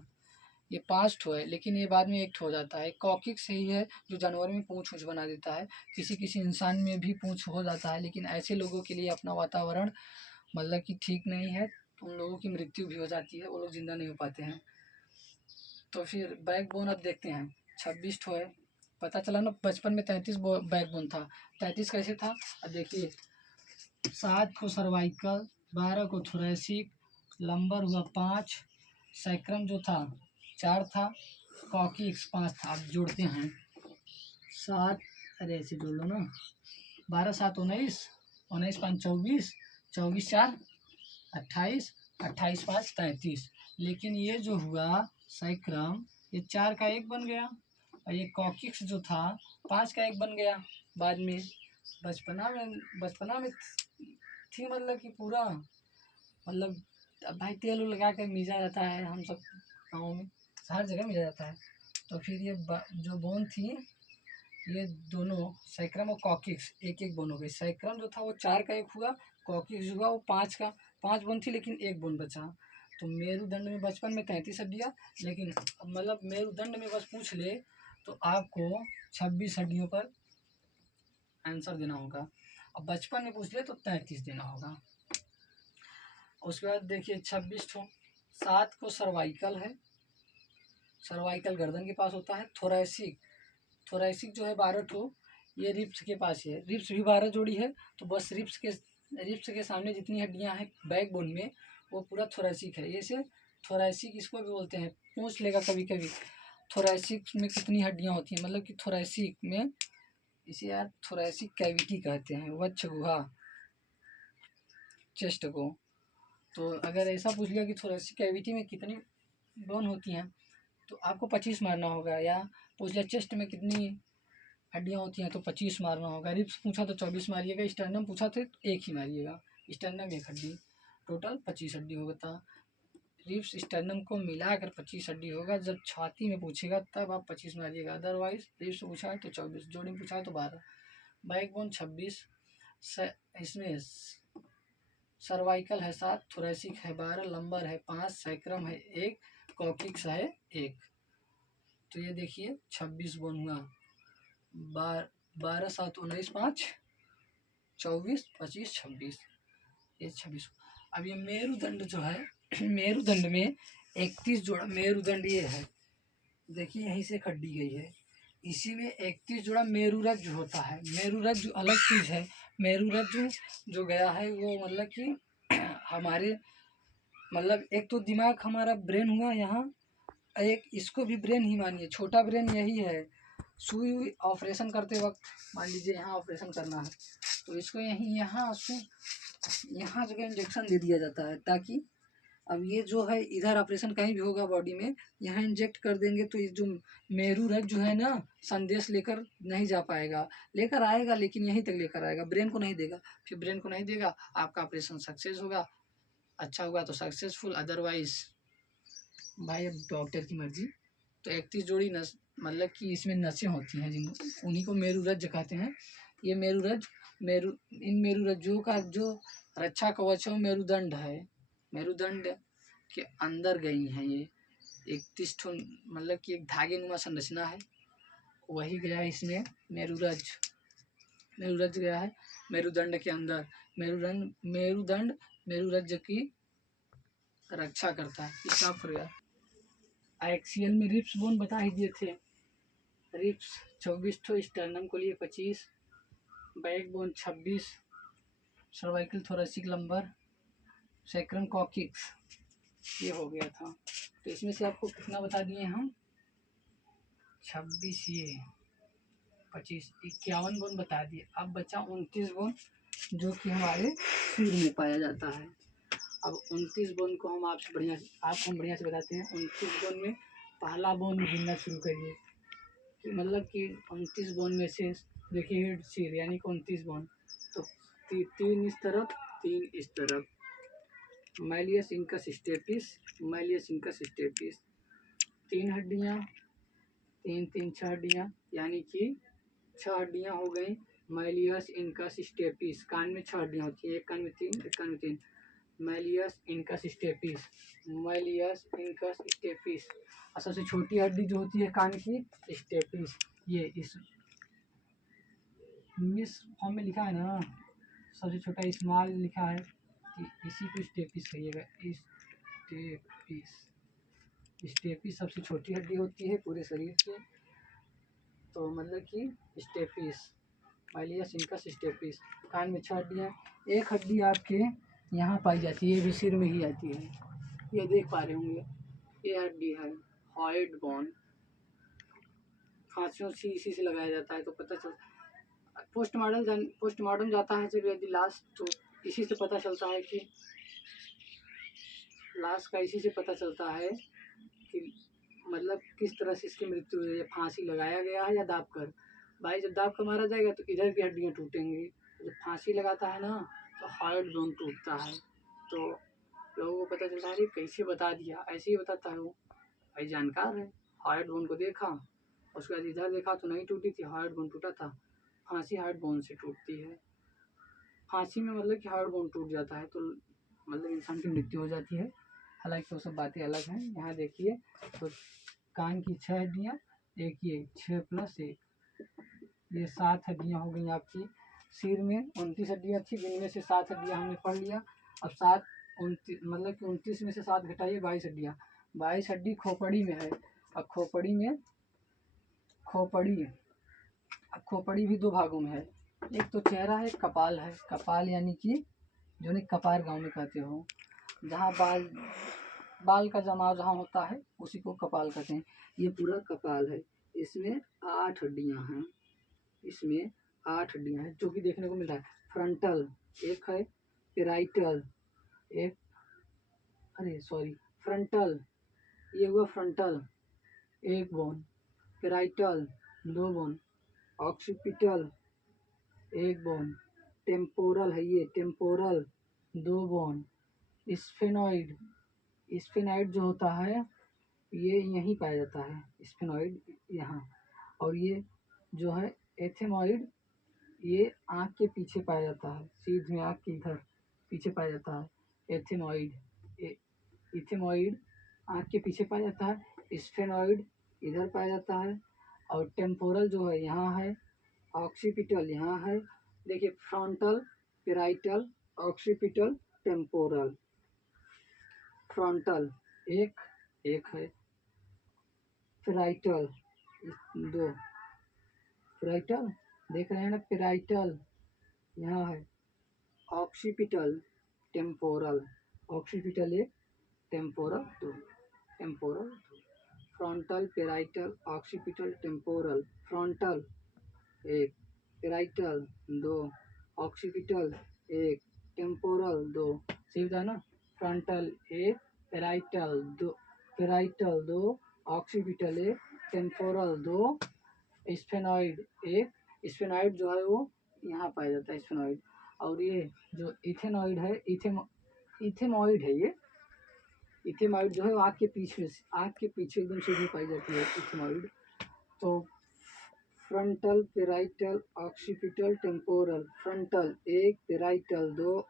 ये 5 ठो है, लेकिन ये बाद में 1 ठो हो जाता है। कॉकिक्स ही है जो जानवर में पूँछ बना देता है, किसी किसी इंसान में भी पूँछ हो जाता है, लेकिन ऐसे लोगों के लिए अपना वातावरण मतलब कि ठीक नहीं है, तो उन लोगों की मृत्यु भी हो जाती है, वो लोग जिंदा नहीं हो पाते हैं। तो फिर बैकबोन अब देखते हैं, 26 ठो है, पता चला ना बचपन में 33 बैकबोन था, 33 कैसे था। अब देखिए 7 को सर्वाइकल, 12 को थोरैसिक, लंबर हुआ 5, सैक्रम जो था 4 था, कॉकिक्स 5 था। अब जोड़ते हैं, 7, अरे ऐसे जोड़ लो ना, 12 7 19, 19 5 24, 24 4 28, 28 5 33। लेकिन ये जो हुआ सैक्रम, ये 4 का 1 बन गया, और ये कॉकिक्स जो था 5 का 1 बन गया बाद में। बचपना में थी, मतलब कि पूरा, मतलब अब भाई तेल उल लगा कर मीजा जाता है, हम सब गाँव में हर जगह मीजा जाता है। तो फिर ये जो बोन थी, ये दोनों सैक्रम और कॉकिक्स एक एक बोन हो गई। सैक्रम जो था वो 4 का 1 हुआ, कॉकिक्स जो हुआ वो 5 का, 5 बोन थी लेकिन 1 बोन बचा। तो मेरुदंड में बचपन में 33 हड्डियाँ, लेकिन मतलब मेरुदंड में बस पूछ ले तो आपको 26 हड्डियों पर आंसर देना होगा। अब बचपन में पूछ ले तो 33 देना होगा। उसके बाद देखिए 26 ठो, 7 को सर्वाइकल है, सर्वाइकल गर्दन के पास होता है। थोरैसिक जो है 12 ठो, ये रिब्स के पास है। रिब्स भी 12 जोड़ी है, तो बस रिब्स के सामने जितनी हड्डियां हैं बैकबोन में, वो पूरा थोरैसिक है। ऐसे थोरैसिक इसको भी बोलते हैं, पूछ लेगा कभी कभी थोरैसिक में कितनी हड्डियां होती हैं, मतलब कि थोरैसिक में, इसे यार थोरैसिक कैविटी कहते हैं, वक्ष गुहा, चेस्ट को। तो अगर ऐसा पूछ लिया कि थोरैसिक कैविटी में कितनी बोन होती हैं, तो आपको 25 मारना होगा। या पूछ लिया चेस्ट में कितनी हड्डियाँ होती हैं, तो 25 मारना होगा। रिब्स पूछा तो 24 मारिएगा, स्टर्नम पूछा तो 1 ही मारिएगा, स्टर्नम 1 हड्डी, टोटल 25 हड्डी होगा। रिब्स स्टर्नम को मिलाकर 25 हड्डी होगा। जब छाती में पूछेगा तब आप 25 मारिएगा, अदरवाइज रिब्स पूछा है तो 24, जोड़ी में पूछा है तो 12, बैकबोन 26, इसमें सर्वाइकल है 7, थोरैसिक है 12, लंबर है 5, सैक्रम है 1, कॉकिक्स है 1। तो ये देखिए 26 बोन हुआ, 12 7 19 5 24 25 26, ये 26। अब ये मेरुदंड जो है मेरुदंड में 31 जोड़ा मेरुदंड ये है, देखिए यहीं से खड्डी गई है, इसी में 31 जोड़ा मेरुरज्जु होता है। मेरुरज्जु अलग चीज़ है। मेरुरज्जु जो गया है वो मतलब कि हमारे, मतलब एक तो दिमाग हमारा ब्रेन हुआ यहाँ, एक इसको भी ब्रेन ही मानिए, छोटा ब्रेन यही है। सुई ऑपरेशन करते वक्त मान लीजिए यहाँ ऑपरेशन करना है, तो इसको यहीं यहाँ जगह इंजेक्शन दे दिया जाता है, ताकि अब ये जो है इधर ऑपरेशन कहीं भी होगा बॉडी में, यहाँ इंजेक्ट कर देंगे तो ये जो मेरुरज्जु है ना, संदेश लेकर नहीं जा पाएगा, लेकर आएगा लेकिन यहीं तक लेकर आएगा, ब्रेन को नहीं देगा। फिर ब्रेन को नहीं देगा, आपका ऑपरेशन सक्सेस होगा, अच्छा हुआ तो सक्सेसफुल, अदरवाइज भाई अब डॉक्टर की मर्जी। तो 31 जोड़ी नस, मतलब कि इसमें नसें होती हैं, जिन उन्हीं को मेरुरज्जु कहते हैं। ये इन मेरुरज्जुओं का जो रक्षा कवच है वो मेरुदंड है। मेरुदंड के अंदर गई हैं ये 31 ठो, मतलब कि एक धागे नुमा संरचना है, वही गया है इसमें मेरुरज्जु गया है मेरुदंड के अंदर। मेरुदंड मेरुरज्जु की रक्षा करता है। इसका प्रयोग एक्सियल में रिब्स बोन बता ही दिए थे, रिब्स 24 ठो, स्टर्नम को लिए 25, back bone 26, cervical thoracic lumbar, sacrum coccyx, ये हो गया था। तो इसमें से आपको कितना बता दिए हम, 26, ये 25, 51 बोन बता दिए। अब बचा 29 बोन, जो कि हमारे सिर में पाया जाता है। अब 29 बोन को हम आपको बढ़िया से बताते हैं। 29 बोन में पहला बोन गिनना शुरू करिए, कि मतलब कि 29 बोन में से देखिए हेड सिर यानी कि 29 बोन, तो 3 इस तरफ 3 इस तरफ, मैलियस इनकस स्टेपिस, 3 हड्डियाँ, 3 3 6 हड्डियाँ, यानी कि 6 हड्डियाँ हो गई मैलियस इनकस स्टेपिस। कान में 6 हड्डियाँ होती हैं, एक कान में 3, एक कान में 3, मैलियस इनकस स्टेपिस। और सबसे छोटी हड्डी जो होती है कान की, स्टेपिस। ये इस फॉर्म में लिखा है ना, सबसे छोटा स्मॉल लिखा है, इसी को स्टेपिस कहिएगा। स्टेपिस सबसे छोटी हड्डी होती है पूरे शरीर की, तो मतलब कि स्टेपिस, मैलियस इनकस स्टेपिस। कान में 6 हड्डियाँ, एक हड्डी आपके यहाँ पाई जाती है, ये भी सिर में ही आती है, ये देख पा रहे होंगे, ये हड्डी है हॉइड बोन। फांसियों से इसी से लगाया जाता है। तो पता चल पोस्टमार्टम जाता है जब यदि लाश, तो इसी से पता चलता है कि लाश का इसी से पता चलता है कि मतलब किस तरह से इसकी मृत्यु हुई है, फांसी लगाया गया है या दाब कर। भाई जब दाब कर मारा जाएगा तो इधर की हड्डियाँ टूटेंगी, जब फांसी लगाता है ना तो हार्ट बोन टूटता है। तो लोगों को पता चलता है अरे कैसे बता दिया, ऐसे ही बताता है वो, भाई जानकार है। हार्ट बोन को देखा, उसके बाद इधर देखा तो नहीं टूटी थी, हार्ट बोन टूटा था। फांसी हार्ट बोन से टूटती है। फांसी में मतलब कि हार्ट बोन टूट जाता है तो मतलब इंसान की मृत्यु हो जाती है। हालांकि वो सब बातें अलग हैं। यहाँ देखिए तो कान की 6 हड्डियाँ, एक ये 6 + 1, ये 7 हड्डियाँ हो गई आपकी। सिर में 29 हड्डियाँ थी, जिनमें से 7 हड्डियाँ हमने पढ़ लिया। अब 7 29 मतलब कि 29 में से 7 घटाइए, 22 हड्डियाँ। 22 हड्डी खोपड़ी में है। अब खोपड़ी भी 2 भागों में है। एक तो चेहरा है, कपाल है। कपाल यानी कि जो नहीं कपार गाँव में कहते हो, जहाँ बाल का जमाव जहाँ होता है उसी को कपाल कहते हैं। ये पूरा कपाल है। इसमें 8 हड्डियाँ हैं। इसमें 8 हड्डियाँ हैं जो कि देखने को मिल रहा है। फ्रंटल एक है, पेराइटल एक, फ्रंटल, ये हुआ frontal 1 bone, parietal 2 bone, occipital 1 bone, temporal है ये, टेम्पोरल 2 बोन, स्फेनॉइड जो होता है ये यहीं पाया जाता है, स्फेनॉइड यहाँ। और ये जो है एथेमॉइड, ये आँख के पीछे पाया जाता है, सीध में आँख के इधर पीछे पाया जाता है। इथेमॉइड आँख के पीछे पाया जाता है, स्फेनॉइड इधर पाया जाता है, और टेम्पोरल जो है यहाँ है, ऑक्सीपिटल यहाँ है। देखिए frontal, parietal, occipital, temporal. Frontal एक है, पेराइटल 2, पेराइटल देख रहे हैं ना, पेराइटल यहाँ है, occipital, temporal, occipital 1, temporal 2, temporal 2। Frontal, parietal, occipital, temporal. Frontal 1, parietal 2, occipital 1, temporal 2। सही था ना? Frontal 1, parietal 2, occipital 1, temporal 2, sphenoid 1। Sphenoid जो है वो यहाँ पाया जाता है, स्फेनॉइड। और ये जो इथेनॉइड है, इथेमॉइड है ये। इथेमॉइड जो है वो आँख के पीछे एकदम सीधी पाई जाती है, इथेमॉइड। तो frontal, parietal, occipital, temporal. Frontal 1, parietal 2,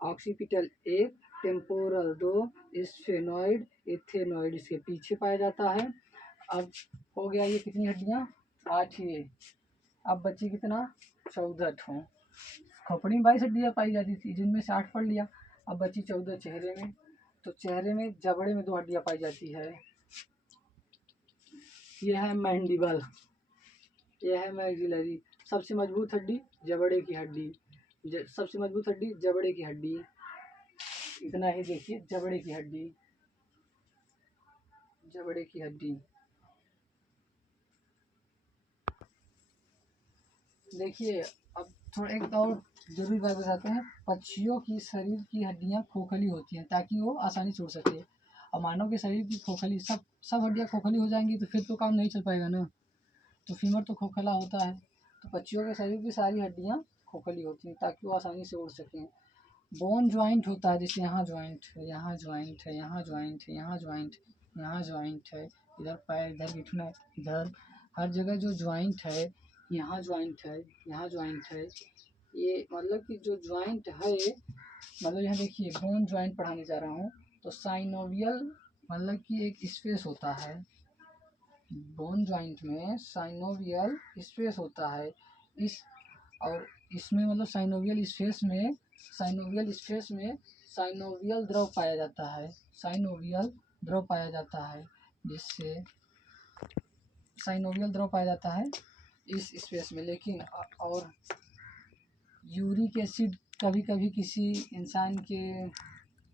occipital 1, temporal 2, sphenoid, ethanoid इसके पीछे पाया जाता है। अब हो गया ये कितनी हड्डियाँ? 8 ये। अब बची कितना? 14 ठों। खोपड़ी में 22 हड्डियाँ पाई जाती थी, जिनमें से 8 पढ़ लिया। अब बची 14 चेहरे में। तो चेहरे में जबड़े में 2 हड्डियाँ पाई जाती है। यह है मैंडिबल, यह है मैक्सिलरी। सबसे मजबूत हड्डी जबड़े की हड्डी, सबसे मजबूत हड्डी जबड़े की हड्डी। इतना ही देखिए, जबड़े की हड्डी, जबड़े की हड्डी। देखिए अब थोड़ा एक और जरूरी बात बताते हैं। पक्षियों की शरीर की हड्डियाँ खोखली होती हैं ताकि वो आसानी से उड़ सके। और मानव के शरीर की खोखली, सब हड्डियाँ खोखली हो जाएंगी तो फिर तो काम नहीं चल पाएगा ना। तो फीमर तो खोखला होता है। तो पक्षियों के शरीर की सारी हड्डियाँ खोखली होती हैं ताकि वो आसानी से उड़ सकें। बोन ज्वाइंट होता है, जैसे यहाँ ज्वाइंट है, यहाँ ज्वाइंट है, यहाँ ज्वाइंट है, यहाँ ज्वाइंट, यहाँ ज्वाइंट है, इधर पैर, इधर घुटना, इधर हर जगह जो ज्वाइंट है, यहाँ ज्वाइंट है, यहाँ ज्वाइंट है। ये मतलब कि जो ज्वाइंट है, मतलब यहाँ देखिए बोन ज्वाइंट पढ़ाने जा रहा हूँ। तो साइनोवियल मतलब कि एक स्पेस होता है, बोन ज्वाइंट में साइनोवियल स्पेस होता है। और इसमें मतलब साइनोवियल साइनोवियल द्रव पाया जाता है, साइनोवियल द्रव पाया जाता है, जिससे साइनोवियल द्रव पाया जाता है इस स्पेस में। लेकिन और यूरिक एसिड कभी कभी किसी इंसान के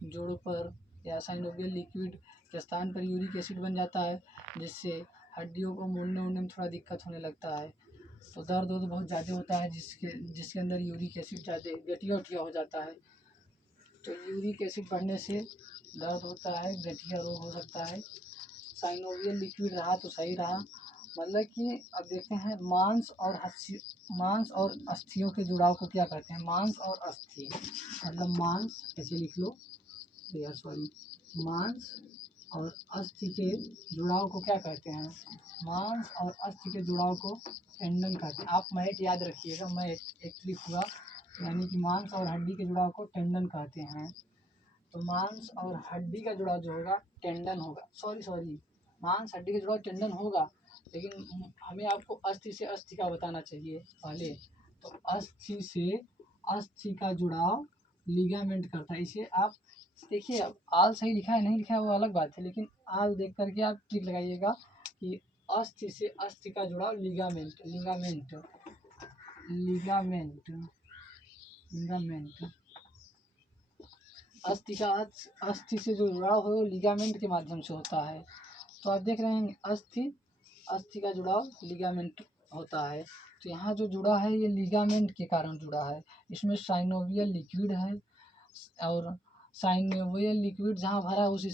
जोड़ों पर या साइनोवियल लिक्विड के स्थान पर यूरिक एसिड बन जाता है, जिससे हड्डियों को मोड़ने वोड़ने में थोड़ा दिक्कत होने लगता है, तो दर्द वर्द बहुत ज़्यादा होता है, जिसके अंदर यूरिक एसिड ज़्यादा गठिया उठिया हो जाता है। तो यूरिक एसिड बढ़ने से दर्द होता है, गठिया रोग हो सकता है। साइनोवियल लिक्विड रहा तो सही रहा। मतलब कि अब देखते हैं मांस और अस्थियों के जुड़ाव को क्या कहते हैं। मांस और अस्थि मतलब मांस ऐसे लिख लो यार, सॉरी, मांस और अस्थि के जुड़ाव को क्या कहते हैं। मांस और अस्थि के जुड़ाव को टेंडन कहते हैं। आप मैट याद रखिएगा, मैट एक ट्रिक हुआ, यानी कि मांस और हड्डी के जुड़ाव को टेंडन कहते हैं। तो मांस और हड्डी का जुड़ाव जो होगा टेंडन होगा। सॉरी, मांस हड्डी का जुड़ाव टेंडन होगा, लेकिन हमें आपको अस्थि से अस्थि का बताना चाहिए पहले। तो अस्थि से अस्थि का जुड़ाव लिगामेंट करता है। इसे आप देखिए, अब आल सही लिखा है नहीं लिखा है वो अलग बात है, लेकिन आल देख करके आप ट्रिक लगाइएगा कि अस्थि से अस्थि का जुड़ाव लिगामेंट लिगामेंट लिगामेंट लिगामेंट अस्थि से जो जुड़ाव है वो लिगामेंट के माध्यम से होता है। तो आप देख रहे हैं अस्थि का जुड़ाव लिगामेंट होता है। तो यहाँ जो जुड़ा है ये लिगामेंट के कारण जुड़ा है। इसमें साइनोवियल लिक्विड है, और साइनोवियल लिक्विड जहाँ भरा है उस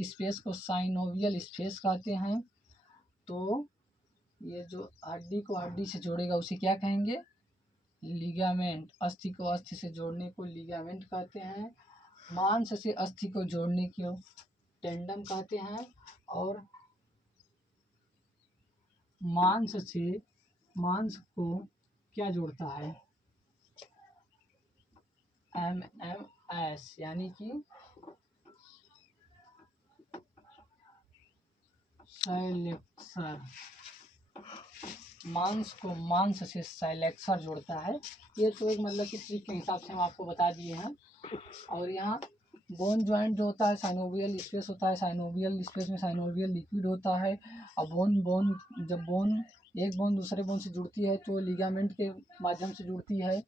स्पेस को साइनोवियल स्पेस कहते हैं। तो ये जो हड्डी को हड्डी से जोड़ेगा उसे क्या कहेंगे, लिगामेंट। अस्थि को अस्थि से जोड़ने को लिगामेंट कहते हैं। मांस से अस्थि को जोड़ने को टेंडन कहते हैं। और मांस को क्या जोड़ता है, एमएमएस, यानी कि साइलेक्सर। मांस को मांस से साइलेक्सर जोड़ता है। ये तो एक मतलब कि ट्रिक के हिसाब से हम आपको बता दिए हैं। और यहाँ बोन ज्वाइंट जो होता है, साइनोवियल स्पेस होता है, साइनोवियल स्पेस में साइनोवियल लिक्विड होता है। और जब एक बोन दूसरे बोन से जुड़ती है तो लिगामेंट के माध्यम से जुड़ती है,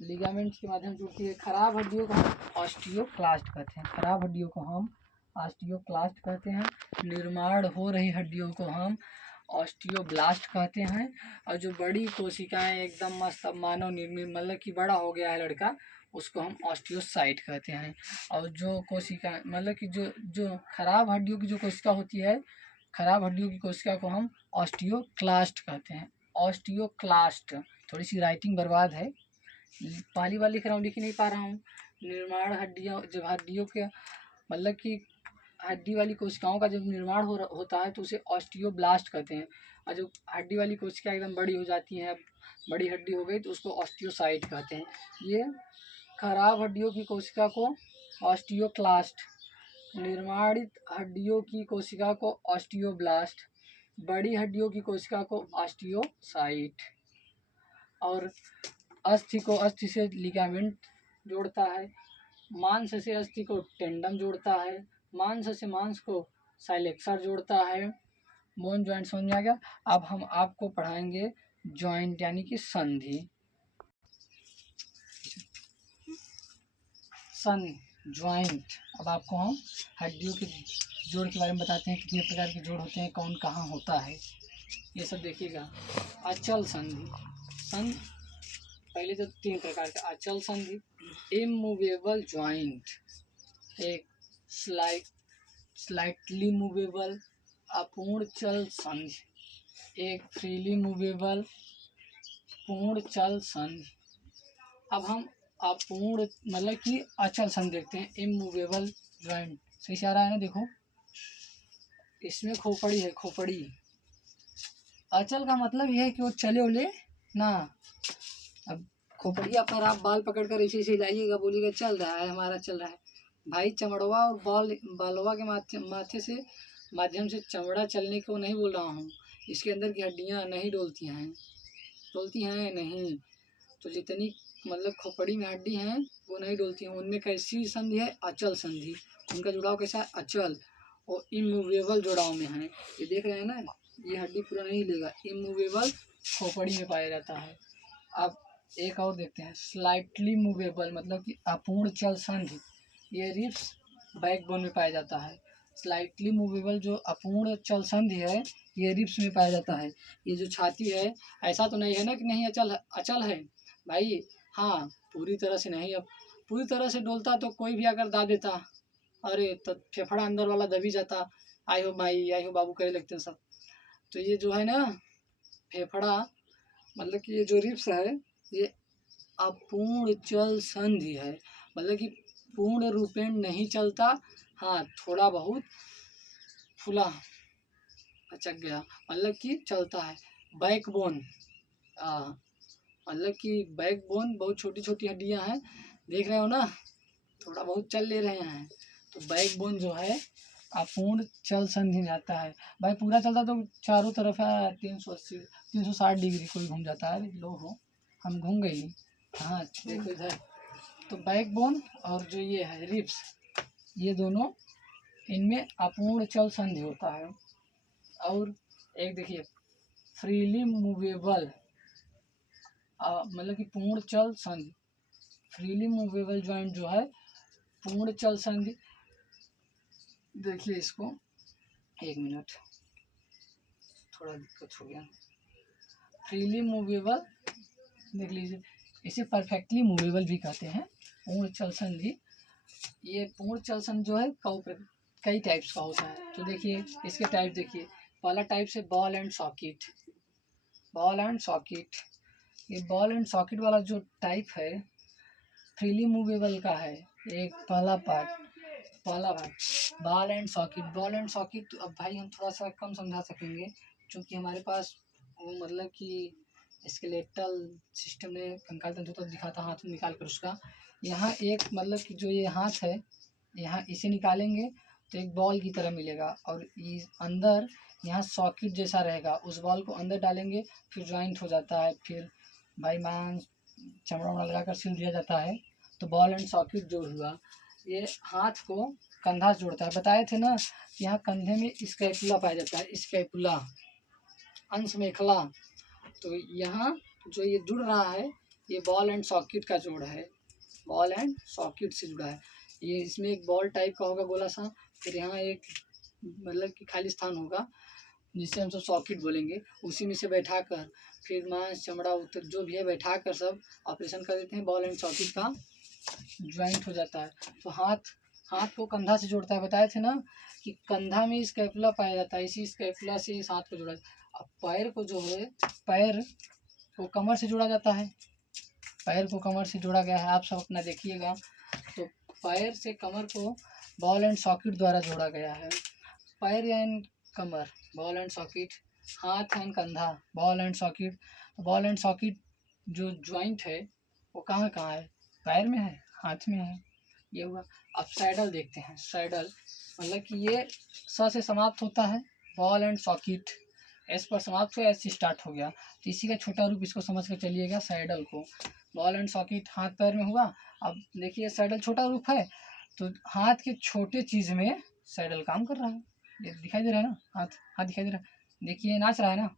लिगामेंट के माध्यम से जुड़ती है। खराब हड्डियों को हम ऑस्टियोक्लास्ट कहते हैं, खराब हड्डियों को हम ऑस्टियोक्लास्ट कहते हैं। निर्माण हो रही हड्डियों को हम ऑस्टियोब्लास्ट कहते हैं। और जो बड़ी कोशिकाएं एकदम मस्त मानव निर्मित मतलब कि बड़ा हो गया है लड़का, उसको हम ऑस्टियोसाइट कहते हैं। और जो कोशिका मतलब कि जो खराब हड्डियों की जो कोशिका होती है, खराब हड्डियों की कोशिका को हम ऑस्टियोक्लास्ट कहते हैं। ऑस्टियोक्लास्ट, थोड़ी सी राइटिंग बर्बाद है, पहली बार लिख रहा हूँ, लिख नहीं पा रहा हूँ। निर्माण हड्डियाँ, जब हड्डियों के मतलब कि हड्डी वाली कोशिकाओं का जब निर्माण होता है तो उसे ऑस्टियोब्लास्ट कहते हैं। और जो हड्डी वाली कोशिका एकदम बड़ी हो जाती हैं, बड़ी हड्डी हो गई तो उसको ऑस्टियोसाइट कहते हैं। ये खराब हड्डियों की कोशिका को ऑस्टियोक्लास्ट, निर्माणित हड्डियों की कोशिका को ऑस्टियोब्लास्ट, बड़ी हड्डियों की कोशिका को ऑस्टियोसाइट। और अस्थि को अस्थि से लिगामेंट जोड़ता है। मांस से अस्थि को टेंडन जोड़ता है। मांस से मांस को साइलेक्सर जोड़ता है। बोन जॉइंट समझ में आ गया। अब हम आपको पढ़ाएंगे जॉइंट यानी कि संधि। जॉइंट। अब आपको हम हड्डियों के जोड़ के बारे में बताते हैं, कितने प्रकार के जोड़ होते हैं, कौन कहाँ होता है, ये सब देखिएगा। अचल संधि, पहले तो 3 प्रकार के अचल संधि, इमूवेबल जॉइंट, एक स्लाइटली मूवेबल अपूर्ण चल संधि, एक फ्रीली मूवेबल पूर्ण चल संधि। अब हम अपूर्ण मतलब कि अचल संधि देखते हैं। इमूवेबल जॉइंट सही से आ रहा है ना, देखो इसमें खोपड़ी है, खोपड़ी। अचल का मतलब यह है कि वो चले उले ना। अब खोपड़िया पर आप बाल पकड़कर ऐसे ऐसे हिलाइएगा, बोलिएगा चल रहा है, हमारा चल रहा है। भाई चमड़वा और बालवा के माथे से माध्यम से चमड़ा चलने को नहीं बोल रहा हूँ, इसके अंदर की हड्डियाँ नहीं डोलती हैं नहीं। तो जितनी मतलब खोपड़ी में हड्डी हैं वो नहीं डोलती हैं, उनमें कैसी संधि है, अचल संधि। उनका जुड़ाव कैसा है, अचल और इमूवेबल जुड़ाव में है। ये देख रहे हैं ना, ये हड्डी पूरा नहीं लेगा, इमूवेबल खोपड़ी में पाया जाता है। अब एक और देखते हैं, स्लाइटली मूवेबल मतलब कि अपूर्ण चल संधि। ये रिब्स बैकबोन में पाया जाता है। स्लाइटली मूवेबल जो अपूर्ण चल संधि है ये रिब्स में पाया जाता है। ये जो छाती है ऐसा तो नहीं है ना कि नहीं अचल है भाई। हाँ, पूरी तरह से नहीं। अब पूरी तरह से डोलता तो कोई भी अगर दा देता, अरे तो फेफड़ा अंदर वाला दबी जाता। आई हो माई, आई हो बाबू करे लगते हैं सब। तो ये जो है ना फेफड़ा, मतलब कि ये जो रिब्स है ये अपूर्ण चल संधि है, मतलब कि पूर्ण रूपेण नहीं चलता। हाँ, थोड़ा बहुत फूला अचक गया, मतलब कि चलता है। बैकबोन, मतलब कि बैकबोन बहुत छोटी छोटी हड्डियां हैं, देख रहे हो ना, थोड़ा बहुत चल ले रहे हैं। तो बैकबोन जो है अपूर्ण चल संधि में आता है। भाई पूरा चलता तो चारों तरफ है 380 360 डिग्री कोई घूम जाता है। लो हो, हम घूम गई। हाँ देखो इधर। तो बैकबोन और जो ये है रिब्स, ये दोनों, इनमें अपूर्ण चल संधि होता है। और एक देखिए फ्रीली मूवेबल, मतलब कि पूर्ण चल संधि, फ्रीली मूवेबल जॉइंट जो है पूर्ण चल संधि। देखिए इसको, एक मिनट, थोड़ा दिक्कत हो गया। फ्रीली मूवेबल देख लीजिए, इसे परफेक्टली मूवेबल भी कहते हैं। पूर्ण चल संधि, ये पूर्ण चल संधि जो है कई टाइप्स का होता है। तो देखिए इसके टाइप देखिए, पहला टाइप से ball and socket. Ball and socket, ये बॉल एंड सॉकेट वाला जो टाइप है फ्रीली मूवेबल का है। एक पहला भाग ball and socket. Ball and socket अब भाई हम थोड़ा सा कम समझा सकेंगे क्योंकि हमारे पास वो मतलब कि स्केलेटल सिस्टम में कंकाल तंत्र तो दिखाता हाथ में निकाल कर उसका। यहाँ एक मतलब कि जो ये हाथ है, यहाँ इसे निकालेंगे तो एक बॉल की तरह मिलेगा, और इस अंदर यहाँ सॉकेट जैसा रहेगा। उस बॉल को अंदर डालेंगे फिर ज्वाइंट हो जाता है, फिर भाई मांस चमड़ा वमड़ा लगा कर सिल दिया जाता है। तो बॉल एंड सॉकेट जो हुआ, ये हाथ को कंधा से जोड़ता है। बताए थे ना कि यहाँ कंधे में स्कैपुला पाया जाता है, स्कैपुला अंश मेखला। तो यहाँ जो ये जुड़ रहा है ये बॉल एंड सॉकेट का जोड़ है, बॉल एंड सॉकेट से जुड़ा है। ये इसमें एक बॉल टाइप का होगा गोला सा, फिर यहाँ एक मतलब कि खाली स्थान होगा जिसे हम सब सॉकेट बोलेंगे। उसी में से बैठा कर फिर मांस चमड़ा उतर जो भी है बैठा कर सब ऑपरेशन कर देते हैं, बॉल एंड सॉकेट का ज्वाइंट हो जाता है। तो हाथ को कंधा से जोड़ता है। बताए थे ना कि कंधा में स्कैपुला पाया जाता है, इसी स्कैपुला से इस हाथ को जोड़ा। अब पैर को जो है, पैर को कमर से जोड़ा जाता है, पैर को कमर से जोड़ा गया है। आप सब अपना देखिएगा। तो पैर से कमर को बॉल एंड सॉकेट द्वारा जोड़ा गया है। पैर and Qamar ball and socket, हाथ एंड कंधा ball and socket. Ball and socket जो ज्वाइंट है वो कहाँ कहाँ है, पैर में है, हाथ में है, ये हुआ। अब सैडल देखते हैं। सैडल मतलब कि ये स से समाप्त होता है, बॉल एंड सॉकेट एस पर समाप्त हुआ, एस से स्टार्ट हो गया। तो इसी का छोटा रूप इसको समझ कर चलिएगा सैडल को। बॉल एंड सॉकेट हाथ पैर में हुआ। अब देखिए सैडल छोटा रूप है, तो हाथ के छोटे चीज़ में सैडल काम कर रहा है। ये दिखाई दे रहा है ना, हाथ दिखाई दे रहा है, देखिए नाच रहा है ना,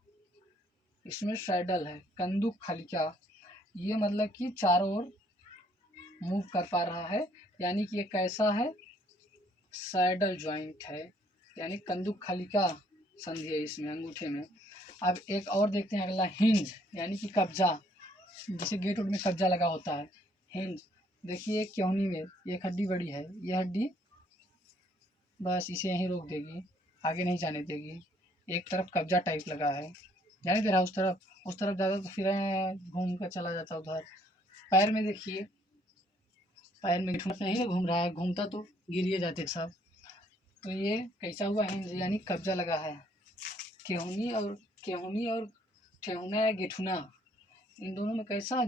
इसमें सैडल है। कंदुक खलिका, ये मतलब कि चारों ओर मूव कर पा रहा है, यानी कि ये कैसा है, सैडल जॉइंट है, यानी कंदुक खलिका संधि है इसमें अंगूठे में। अब एक और देखते हैं अगला, हिंज यानी कि कब्जा, जैसे गेट उट में कब्जा लगा होता है, हिंज। देखिए क्योहनी में एक हड्डी बड़ी है, ये हड्डी बस इसे यहीं रोक देगी, आगे नहीं जाने देगी। एक तरफ कब्जा टाइप लगा है, जाने दे रहा उस तरफ ज़्यादा तो फिर घूम कर चला जाता उधर। पैर में देखिए, पैर में नहीं घूम रहा है, घूमता तो गिरिए जाते सब। तो ये कैसा हुआ, हिंज यानी कब्जा लगा है। केहुनी और ठेहुना या गेठुना, इन दोनों में कैसा